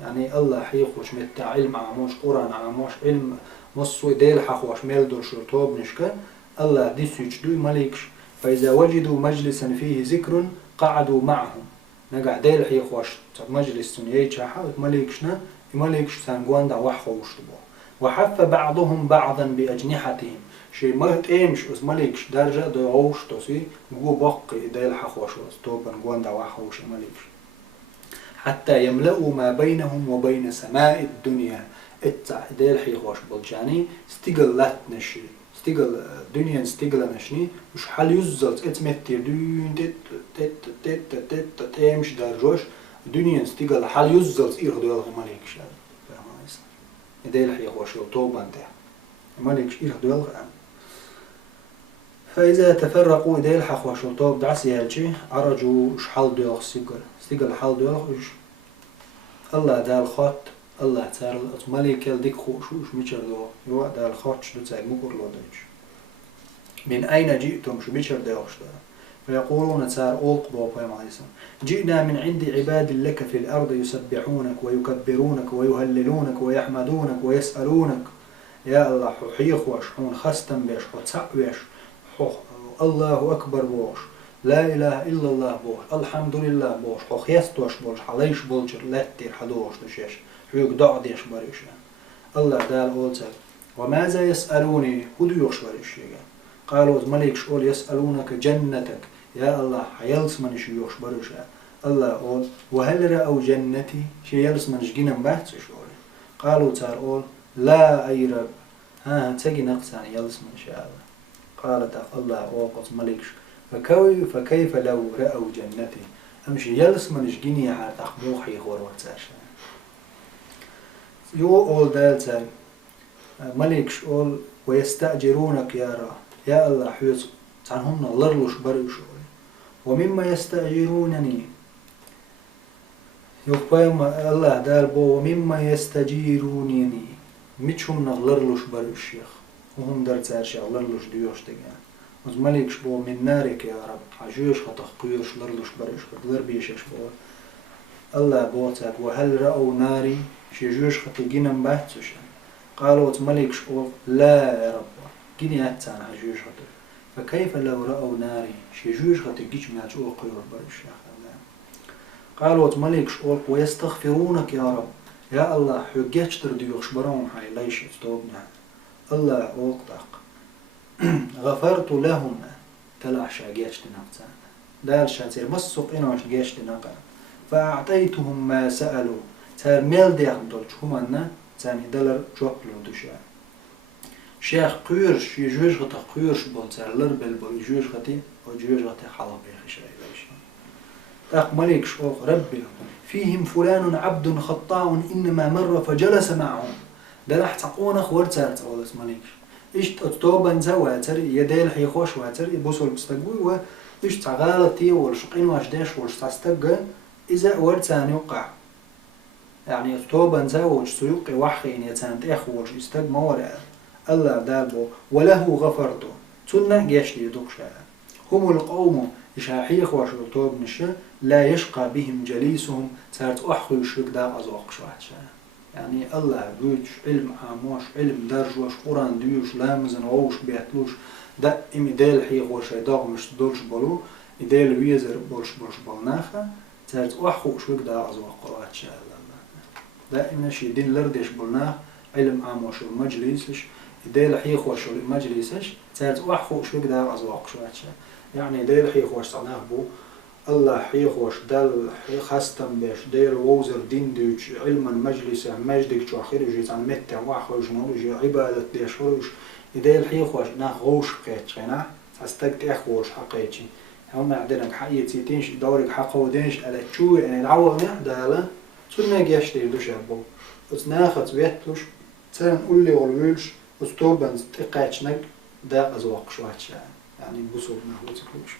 يعني الله حيخوش متى علم عاموش قرآن عاموش علم مصوي ديل حخوش ميلدوش وطوب نشكا الله ديسوش دوي ملكش فإذا وجدوا مجلسا فيه ذكر قعدوا معهم نقع ديل حيخوش مجلس يجي حاوت ملكشنا ملكش سانقوان دا وحوش تبو وحف بعضهم بعضا بأجنحتهم شيء ما تيمش اس ملكش درجة دا عوش توسي مقو بقي ديل حخوش توبا نقوان دا وحوش ملكش حتى يملأوا ما بينهم وبين سماء الدنيا اتع ديل حيخوش بلجاني استقلت نشي استقل دنيا استقل نشني وش حال يزلت اتمتر دون تيمش درجوش دنيا استقل حال يزلت يرغدو يلغي ملك شاد فاهم عيسى ديل حيخوش توبان ده ملك يرغدو يلغي فإذا تفرقوا ديل حخوش توب دعسي هالشي عرجوا وش حال ديوغ استقل حال ديوغ الله دال خط الله تعالى ملك يلديك خوش ميشر دو يو دال خط شدو تاي مقر لو ديش من أين جئتم شو ميشر ديوغش فيقولون تعالى أولق بوبايم عليسم جئنا من عند عباد لك في الأرض يسبحونك ويكبرونك ويهللونك ويحمدونك ويسألونك يا الله حيخ وشحون خستم بيش وتسعويش الله أكبر بوش لا إله إلا الله بوش الحمد لله بوش حخ يستوش بوش حليش بولجر لاتير حدوش دشيش حيوك دعديش بريش الله دال أولتك وماذا يسألوني هدو يخش بريش قالوا ملك شؤول يسألونك جنتك يا الله حيلس من يخش بريش الله أول وهل رأوا جنتي شي يلس من جنن بحث شؤول قالوا تار أول لا أي رب ها تجي نقصان يلس من شاء الله قالت الله أوقت ملكش فكيف لو رأوا جنتي أمشي يلس من جني حتى أخموحي غور وتساشا يو أول دالتا ملكش أول ويستأجرونك يا رب يا الله حيوز عنهم نلرلوش بريش ومما يستأجرونني يقبل الله دال بو ومما يستجيرونني ميتشهم نلرلوش بريش شيخ وهم در تساشا لرلوش ديوش تجان وز ملكش بو من نارك يا رب حجوش خطخقيوش لرلوش بريش خطلر بيشش بو الله بوتك وهل رأوا ناري شجوش خطيجين بحثوش قالوا ملكش أو لا يا رب جيني أتسان حجوش خطيج فكيف لو رأوا ناري شجوش خطيجيش من أجو قيور بريش قالوا ملكش أو ويستغفرونك يا رب يا الله حجيش ترديوش برام حي ليش استوبنا الله أوقتك غفرت لهم تلعش جيش تنقصان دال شاتير بس سوق إنه جيش تنقصان فأعطيتهم ما سألوا تار ميل ديان دولش هم أن تاني دلر جوبلو دوشا شيخ قيرش يجوج غتا قيرش بول تار لربل بول يجوج غتي وجوج غتي حلب يخشى تاق ملك شوق ربي فيهم فلان عبد خطاء إنما مر فجلس معهم دلح تقون أخور تار تقولس ملك إيش توبا زواتر يديل حيخوش واتر يبوسوا المستقبل وإيش تغالطي والشقين واشداش والش تستقى إذا ورتان يوقع يعني توبا زوج سيوقي وحي إن يتان تأخوش يستق مورا الله دابو وله غفرته تنا جيش ليدوكشا هم القوم إشاحي خوش الطوب نشا لا يشقى بهم جليسهم صارت أحخي وشرك داق أزوق شواتشا يعني الله دوش علم عاموش علم درجوش قرآن ديوش لامزن غوش بيتلوش دا إمي ديل حي خوش داق مش تدولش بلو إديل ويزر بولش بلناخا صارت أحخي وشرك داق أزوق قواتشا دائما شي دين لردش بلناخ علم عاموش المجلسش إديل حي خوش المجلسش صارت أحخي وشرك داق أزوق شواتشا يعني ديل حي خوش صناخ بو الله حي خوش دل حي خستم بيش ديل ووزر دين دوش علما مجلسه مجدك جو آخر يجي عن متى واحد يجي عبادة ديش وروش ديل حي خوش ناخ غوش قيتش ناخ استقت اخوش حقيتش هم عندنا حقيقة تيتينش دورك حق ودينش على تشوي يعني العوض نحدا لا سنة جاش تيدوش أبو وتناخذ بيتلوش تان قولي والويلش وستوبن تقاتشنك دا أزواق شواتش يعني بوسوب ناخذ تكلوش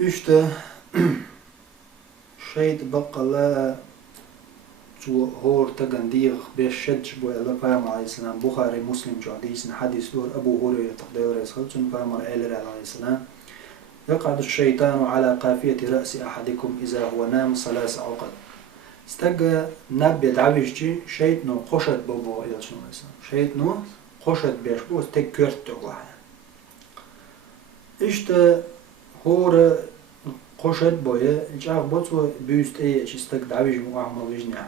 İşte شيء بقى لا تو هور تجندير بيشج بو الله فهم عليه السلام بخاري مسلم جو حديث دور أبو هريرة تقدير يسخلتون فهم عليه السلام يقعد الشيطان على قافية رأس أحدكم إذا هو نام 3 عقد استجى نبي دعويشتي شيء نو قشت بابا إلى شنو مثلا شيء نو قشت بيشبو استكرت تقوله إشته هور قشت بويا جاء بطو بيست ايه اشتك دعويج معمل وجنع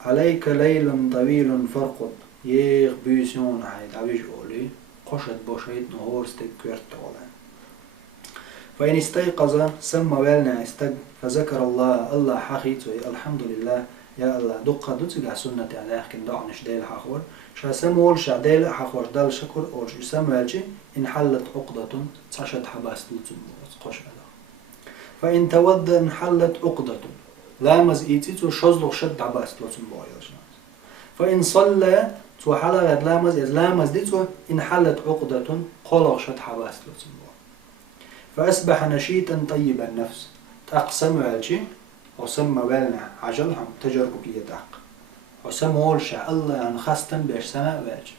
عليك ليل طويل فرقد يغ بيسون هاي دعويج اولي قشت بوشيت نهور استكرت ولا فإن استيقظ سمى والنا استق فذكر الله حقيته الحمد لله يا الله دقة دوتجع سنة على أحكم دعنش ديل حخور شا سمول شا ديل حخور دل شكر أو شو سمالجي إن حلت عقدة تشت حباس لتم قش فإن تود إن حلت عقدة لامز إيتيتو شزلو شد عباس لتم بايش فإن صلى تو حلقة لامز ديتو إن حلت عقدة قلق شد حباس لتم فأصبح نشيطا طيب النفس تقسم علشي وسمى بالنا عجلهم تجربوا كيداق وسمى ولشا الله أن خستن بيش سماء باج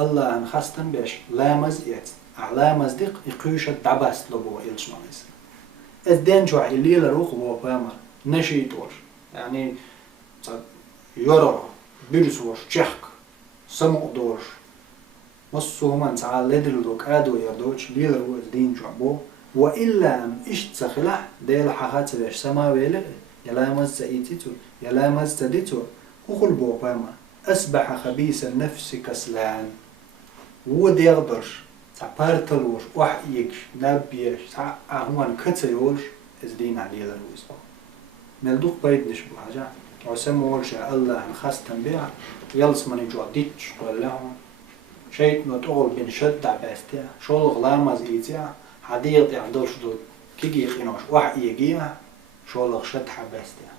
الله أن خستن بيش لامز إيت أعلامز ديق يقيوشة دعباس لبوا إلش نميس الدين جوع الليلة روخ بوا بامر نشيطوش يعني يرى بيرسوش جحك سمع دوش مصو من تعال لدل دوك آدو يردوش ليلة روخ الدين جوع بوا وإلا أم إشت سخلح ديل حخات بيش سما ويلغ يلامز سأيتيتو يلامز تديتو وخل بوباما أصبح خبيث النفس كسلان ودي يغدرش تعبارتلوش وحيكش نبيش تعهوان كتيولش ازدين عليه الروز ملدوق بيدنش بحاجة وسمولش الله نخستن بيع يلس من يجوع ديتش قولهم شيء نتقول بين شد عباستيع شول غلامز إيتيع حديق يعدوش دود كيجي خينوش واحد يجيها شولخ شد حباستيع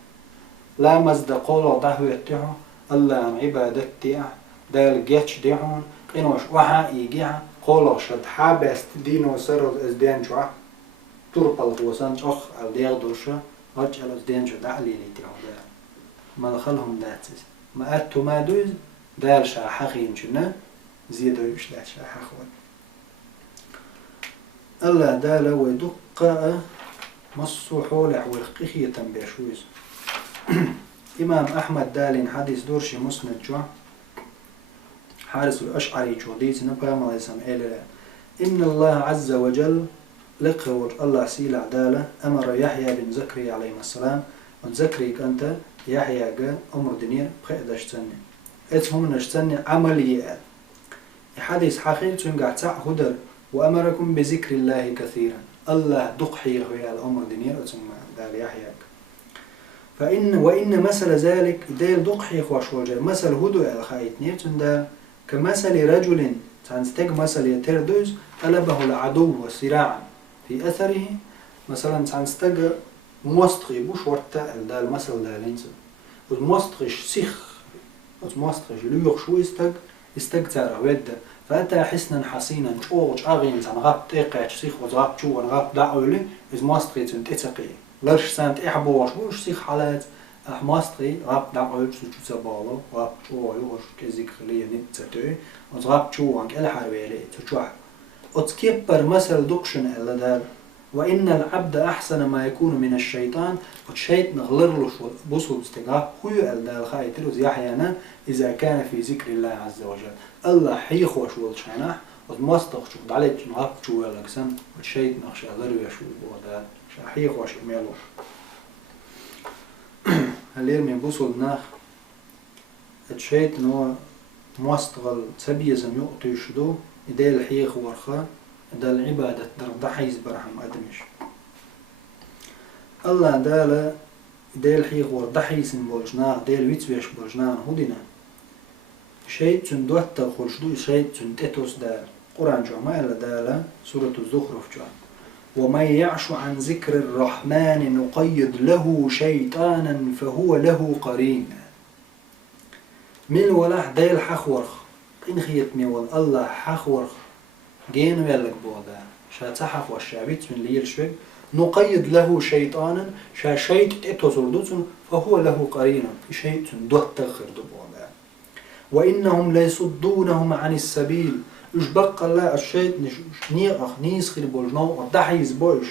لا مصدقوا دهوتهم الله عن عبادتيع دال جيتش ديهم خينوش واحد يجيها قولخ شد حباست دينو سرد ازدين جوا تربل غوسان اخ الديغ دوشة رجع الازدين جو دعلي ليتيهم دال ما دخلهم داتس ما أتو ما دوز دال شا حقين جنا زيدو يش دال شا حقون الله دال ويدق مصو حولح والقخية تنبيشويز إمام أحمد دالين حديث دورشي مسند جو حارس الأشعري جو ديز نبقى ما يسمى إن الله عز وجل لقور الله سيل عدالة أمر يحيى بن زكريا عليه السلام وزكريك أنت يحيى جا أمر دنيا بقيدش تاني اسمهم نشتني عمليات حديث حقيقي تنقع هدر وأمركم بذكر الله كثيرا الله دق حيخ ويا الأمر دنيا ثم دال يحياك وإن مثل ذلك ديل دق حيخ وشوجة مثل هدو الخايت نيتون دا كمثل رجل تنستج مثل يتردوز طلبه العدو وصراعا في أثره مثلا تنستج موستغي بوش ورتا دا المثل دا لينسل وموستغش سيخ وموستغش ليوخ شو استج تارا ودا فأتى حسنا حسينا شوش أغين تنغاب تيقاش سيخ وزغاب شو ونغاب دعولي إز موستغي تنتتقي لرش سانت إحبوش بوش سيخ حالات أحماستغي غاب دعولي شو تسابالو غاب شو يوش كزيك خليه نتتوي وزغاب شو وانك إلا حرويلي تشوح وتكبر مثل دقشن إلا دار وإن العبد أحسن ما يكون من الشيطان والشيط نغلر شو بوصل استقاب هو الدال خايتر وزيحيانا إذا كان في ذكر الله عز وجل الله حيخ وشو الشيناح وتمستخ شو دعلت نغاب شو الأقسام والشيط نخشى غير يشو بودا حيخ وش إميلوش هلير من بوصل ناخ الشيط نو مستغل سبيزم يقطي شدو إدال حيخ ورخا دال عبادة در حيز برحم أدمش الله دال دال حيخ ور دحيس بولجنار دال ويتويش بولجنار هودنا شيء تندوت تخرج دو شيء تنتتوس دال قرآن جمع إلا دال سورة الزخرف جمع ومن يعش عن ذكر الرحمن نقيض له شيطانا فهو له قرين من ولاح دال حخورخ إن خيط ميول الله حخورخ جين ويلك بودا شاتحف والشعبيت من ليل شوي نقيد له شيطانا شيط اتوزردوتن فهو له قرين شيء دوت تغير بودا وإنهم ليصدونهم عن السبيل يشبق الله الشيط نيقخ نيسخر بولجنو ودحيز بولش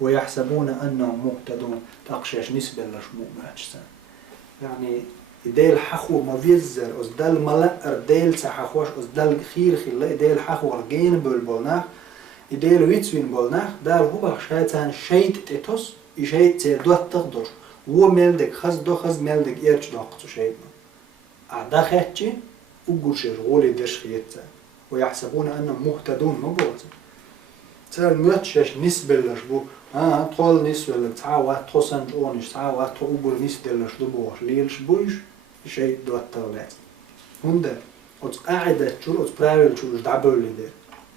ويحسبون أنهم مهتدون تقشاش نسبة لشمو مهجسان يعني ديل حخو مفيزر أز دل ملأر ديل سحخوش أز دل خير خلا ديل حخو رجين بالبولناخ ديل ويتسوين بولناخ دال هو بخشاتان شيء تتوس شيء تدوت تقدر هو ملدك خز دو خز ملدك إيرش داقتو شيء أعدا خاتشي وقوش رغولي دش خيتان ويحسبون أنهم مهتدون مبوت تار نوتشش نسبة لشبو طول نسبة لك تعاوات توسن جونش تعاوات تقبل نسبة لشبو ليلش بويش شيء دوت تغلات هندا قاعدة شو برايل شو دعبوا لي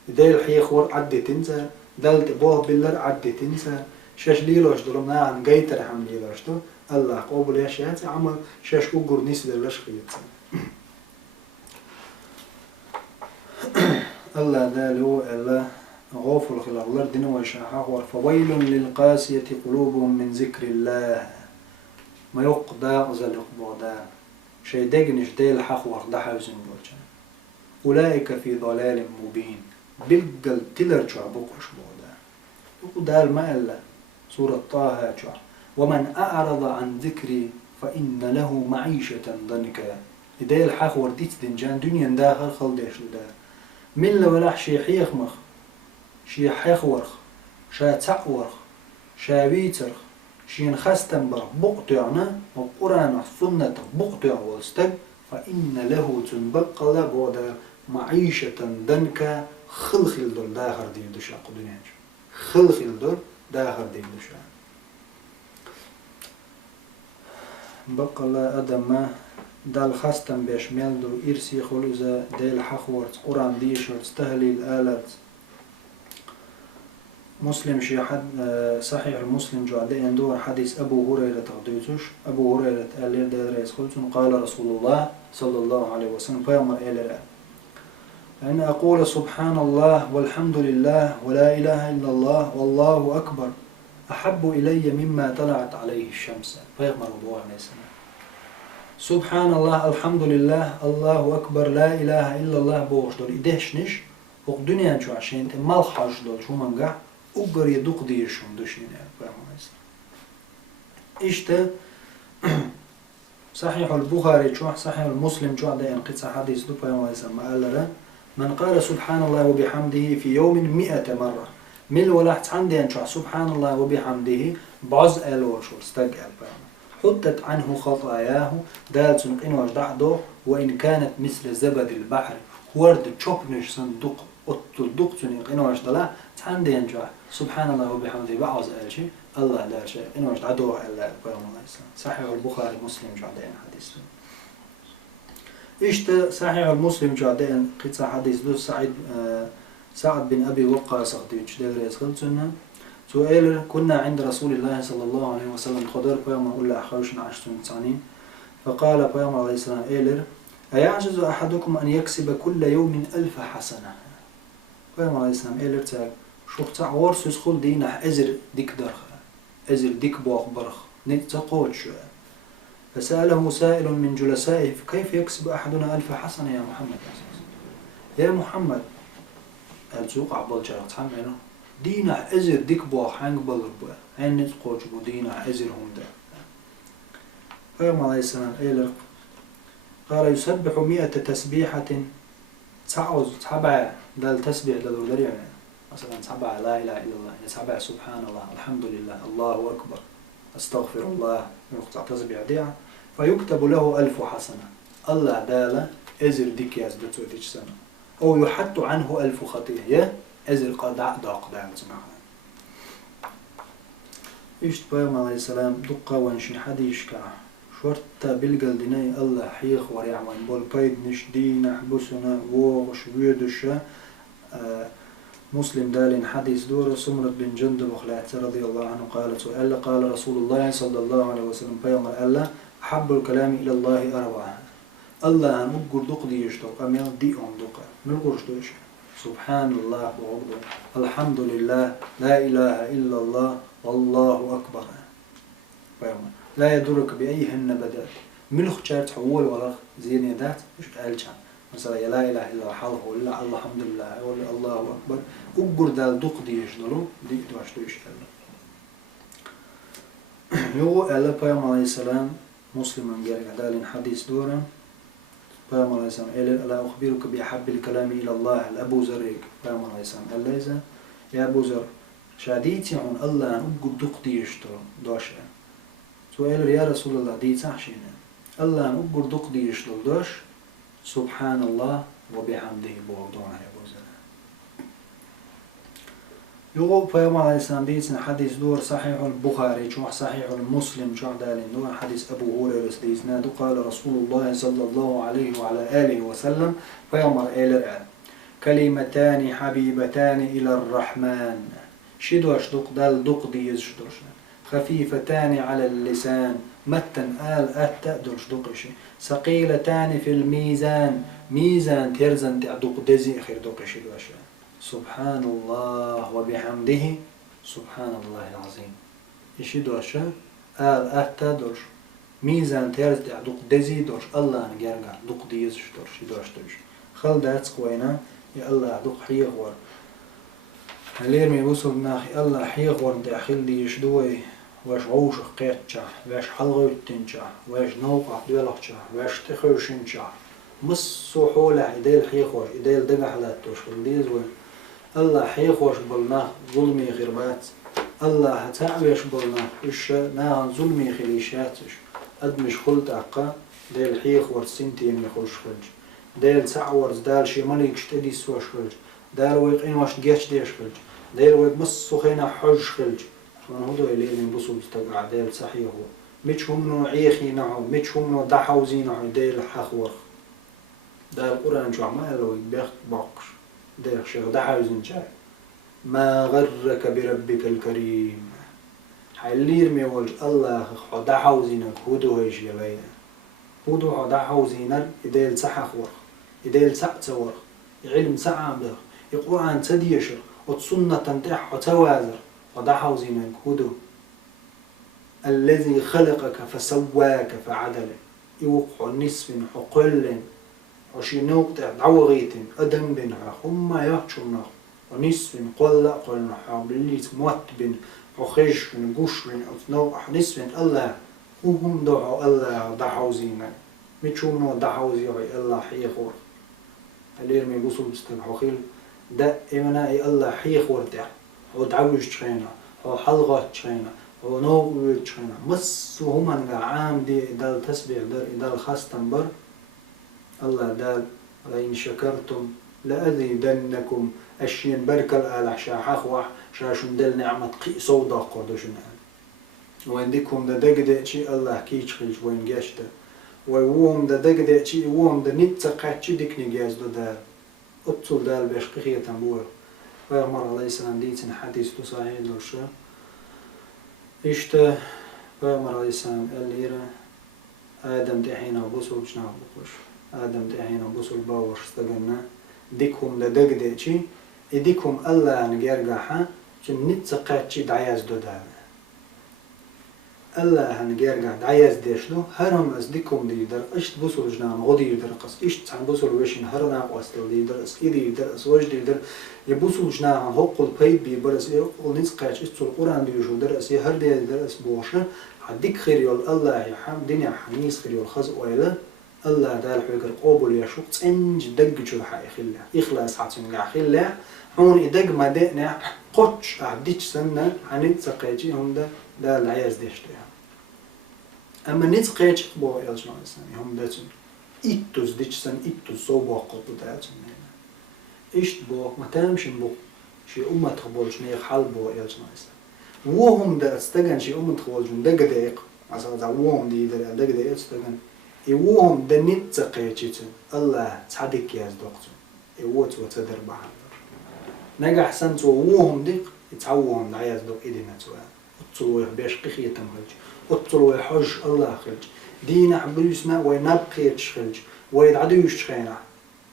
ده الحيخ ور عدي تنسى دلت بوه بلر عدي تنسى شاش ليلوش دلمنا عن جيتر حم ليلوش تو الله قبل يا شات عمل شاش أجر نسبة لشخيت الله دالو الله غافل خلق الله دين وشاحه فويل للقاسية قلوبهم من ذكر الله ما يقضى غزل بعدا شيء دجنش ديل حق ورد حوزن بوجه أولئك في ضلال مبين بلقل تلرجع بقش بعدا وقدال ما إلا سورة طه ومن أعرض عن ذكري فإن له معيشة ضنكا ديل حق ورديت دنجان دنيا داخل خلدش دا من لولاح شي حيخ مخ شي حيخ ورخ شا تعورخ شا ويترخ شين خستنبر بقطعنا وقرآن السنة بقطع والستج فإن له تنبق لبودا معيشة دنكا خلخل دول داخر دين دشا قدنياج خلخل دول داخر دين دشا بقى الله أدم دال خستن بيشمل دو إرسي خلوزا ديل حخورت قرآن ديشورت تهليل آلات مسلم شي حد صحيح المسلم جو عدي اندور حديث أبو هريرة تغديتوش أبو هريرة قال لي دير رئيس خلتون قال رسول الله صلى الله عليه وسلم فيامر إلى رأى أن أقول سبحان الله والحمد لله ولا إله إلا الله والله أكبر أحب إلي مما طلعت عليه الشمس فيامر الله عليه السلام سبحان الله الحمد لله الله أكبر لا إله إلا الله بوش دول إدهش نش وقدنيا شو عشان تمال حاج دول شو منقع أقر يدوق ديشون دوشين إشتا صحيح البخاري شو صحيح المسلم شو عدا ينقص حديث دو ما قال من قال سبحان الله وبحمده في يوم 100 مرة من ولاحت عندي شو سبحان الله وبحمده بعض ألوش استقل حدت عنه خطاياه دال سنقين وجدعده وإن كانت مثل زبد البحر ورد تشوبنش صندوق الدكتور إنه أشتلا تعندين جوا سبحان الله وبحمده بعض الشيء الله لا شيء إنه أشتعدوه إلا بيوم الله صحيح البخاري مسلم جعدين حديث إيش صحيح المسلم جعدين قصة حديث دو سعد بن أبي وقاص أخديش دير يسخلتنا سؤال كنا عند رسول الله صلى الله عليه وسلم قدر بيوم أقول أخوشنا عشتون تسانين فقال بيوم عليه السلام إيلر أيعجز أحدكم أن يكسب كل يوم 1000 حسنة بيوم عليه السلام إيلر تاك شوف تعور سيسخل دينا أزر ديك درخ أزر ديك بوغ برخ نتقود شو فسأله سائل من جلسائه كيف يكسب أحدنا 1000 حسنة يا محمد يا محمد الزوق عبال جارة تحمله دينا أزر ديك بوغ حانق بلربوا عين نتقود شو دينا أزر هم ده بيوم عليه السلام إيلر قال يسبح 100 تسبيحة تعوز تبع دال تسبيح دال دريع مثلا تبع لا إله إلا الله تبع سبحان الله الحمد لله الله أكبر استغفر الله يقطع تسبيح ديع فيكتب له 1000 حسنة الله دالة أزر ديك يزدتو ديك سنة أو يحط عنه 1000 خطيئة أزر قدع داق دعم سمعها إيش بيوم عليه السلام دقة وانشي حديش كعه شورتا بالقل ديناي الله حيخ وريعوان بول بايد نش دينا حبسنا ووغش ويدوشا مسلم دالين حديث دور سمرة بن جندب وخلعت رضي الله عنه قالت وألا قال رسول الله صلى الله عليه وسلم بيوم ألا أحب الكلام إلى الله أربعة الله نقر دق دي يشتوق أميال دي أم دق نقرش دوش سبحان الله وعبده الحمد لله لا إله إلا الله والله أكبر بيوم لا يدرك بأيهن بدأت ملخ شارت حول ولا زين يدات إيش قالشان مثلا يا لا إله إلا الله ولا الله الحمد لله ولا الله أكبر أقر دال دق دي يشدلو دي دوش دوش يو ألا بيام عليه السلام مسلم قال دال حديث دورا بيام عليه السلام ألا أخبرك بأحب الكلام إلى الله الأبو زريك بيام عليه السلام ألا يا أبو زر شاديتي عن الله أقر دق دي يشدلو دوش سؤال يا رسول الله دي تحشينا الله نقر دق دي يشدلدوش سبحان الله وبحمده بوضعنا يا بوزر يقول بيوم عليه السلام ديتنا حديث دور صحيح البخاري شو صحيح المسلم شو دالين دور حديث أبو هريرة ديتنا قال رسول الله صلى الله عليه وعلى آله وسلم بيوم عليه كلمتان حبيبتان إلى الرحمن شدوش دق دال دق دي يشدوش خفيفتان على اللسان متن أتا درش دقشي ثقيلتان في الميزان ميزان ترزن تعدق دزي خير دقشي دوشا سبحان الله وبحمده سبحان الله العظيم إيش دوشا أتا درش ميزان ترز تعدق دزي درش الله نجرجع دق ديز درش دوش خل دات قوينا يا الله دق حيغ ور هلير مي وصل ناخي الله حيغ ور داخل دي يشدوي واش عوش قيتشا واش حلغوتنشا واش نوقع دولقشا واش تخوشنشا مصو حوله إديل حيخوش إديل دقح لا توشكل ديزوي الله حيخوش بلنا ظلمي غربات الله هتعويش بلنا إيش نا ظلمي خليشاتش أدمش خلت عقا ديل حيخور سنتين يخوش خلج ديل سعورز دال شي مليك شتدي سوش خلج دال ويقين واش ديش ديش خلج ديل ويق مصو خينا حج خلج هدو اللي بصوا بستقع ديل صحيح هو مش هم نوع عيخي نعم مش هم نوع دحوزي نعم ديل حخور ديل القرآن شو عمال لو يبيخ باقش ديل شيخ دحوزين شاي ما غرك بربك الكريم حلير ميولج الله خو دحوزينك هدو هيش يبين هدو خو دحوزينك ديل صحخور ديل سعتصور علم سعام ده القرآن تديشر وتصنة تنتح وتوازر وضحوزينك هدو الذي خلقك فسواك فعدلك يوقع نصف حقل وشي نوقع دعوغيت أدم بنها هم يحشرنا ونصف قلنا حابليت موت بن وخيش بن قش بن نوقع نصف الله وهم دعوا الله دحوزينك متشومنا دحوزينك الله حيخور اللي بوصل بستبحو خيل ده إمنائي الله حيخور ده ودعوش تشينا وحلقة تشينا ونوع تشينا مس وهم عام دي دال تسبيح دال خاص تنبر الله دال لئن شكرتم لأزيدنكم أشين بركل آل شاحخوح شاشون دل نعمة قي صودا قردوشن وين ديكم دا دقدق شي الله كيش خلج وين جاشتا ووهم دا دقدق شي ووهم دا نتسقات شي ديك نجاز دو دال اتصل دال باش قخية تنبور فيغمر عليه السلام ديتن حديث تصاحي دوشا إشتا فيغمر عليه السلام الليرة آدم تحينا بوصل بشنا بوش آدم تحينا بوصل باوش استقلنا ديكهم دا دقدق شي إديكم الله نجرجحها شن نتسقات شي دعياز دو دال الله هنجرجع دعياز ديشلو هرم از ديكم دي در اشت بوصل جنان غدي در قص اشت عن بوصل وشين هرنا قواستل دي در اس إيدي در اس وجدي در يبوصل جنان هقول بيد بي برس يقول نتسقات اشت القرآن بيجو در اس يهر دي در اس بوشة حديك خير يول الله يحم دنيا حنيس خير يول خز ويلا الله دال حجر قابل يشوق تنج دق جو حق خلا إخلاص حتى خلا هون إدق ما دقنا قطش عديش سنة هنتسقاتي هم ده العياز ديشتها أما نتسقاتي بوا يلش ناقصنا هم ده تون إتوس ديش سن إتوس صوبا قطو تاعتون إيش بوا ما تامش بوا شيء تخبولش نيخ حل بوا يلش ناقصنا وهم ده استجن شيء تخبولش ده دقيق عشان ده وهم دي ده دقيق استجن وهم ده نتسقاتي الله تصدق ياز دقتون يوت وتدر بحال نجح سنت ووهم دق يتعوهم العياذ دق إيدينا سواء اتصلوا باش قخية تمخلج اتصلوا حج الله خلج دين حبلوسنا وينبقي تشخلج ويدعدوش خينا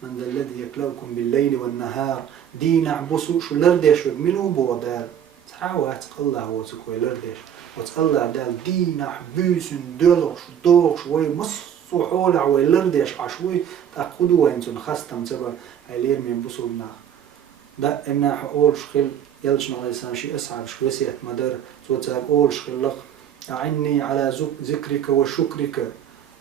من ذا الذي يكلوكم بالليل والنهار دين عبسو شو لردش منو بودال تعاوات الله هو سكوي لردش وتالله دال دين حبوسن دلش دوش ويمصو حولع ويلردش عشوي تأخذوا وينتون خستم تبا هيلير من بصوبنا ده إمنا حقولش خل يلش عليه السلام شيء أسعد شويسية مدار توتر قولش خلق أعني على ذكرك وشكرك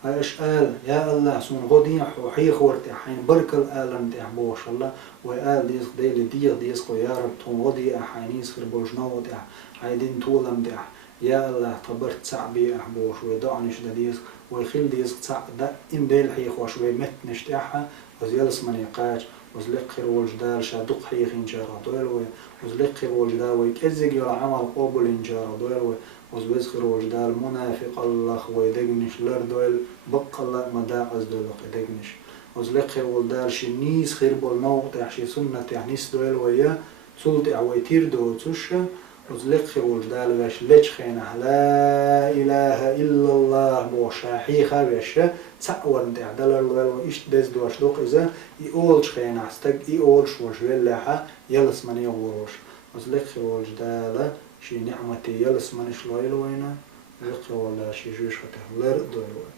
ايش قال يا الله سون غدي حيخ ورتي حين برك الالم تاع بوش الله وقال ديس ديلي ديس يا رب تون غدي حينيس خير بوشنو تاع عايدين طولم تاع يا الله تبرت صعبي احبوش ودعني شديس ويخل ديس صع ده ام ديل حيخ وشوي مت نشتاحها وزيلس من يقاج وزلق خير والجدال شادق حيخ انجارة دويلوي وزلق خير والجدال ويكزق العمل قبل انجارة دويلوي وزبزخر والجدال منافق الله ويدقنش لردويل بق الله مداقز دولق يدقنش وزلق خير والدال شنيس خير بالموت يحشي سنة يحنيس دويل ويا سلط ويتير دو تشا وزلق خير والجدال باش ليش خينه لا إله إلا الله بوشاحيخا باش تأور نتاع دلر وإيش دز دوش دوق إذا يقولش خينه استق يقولش وشويل لها يلس من يغوروش وزلق خير والجدال شي نعمتي يلس من شلويل وينا لقي ولا شي جوش فتهلر دولوين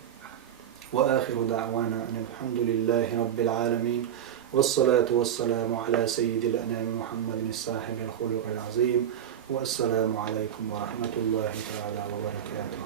وآخر دعوانا أن الحمد لله رب العالمين والصلاة والسلام على سيد الأنام محمد الصاحب الخلق العظيم والسلام عليكم ورحمة الله تعالى وبركاته.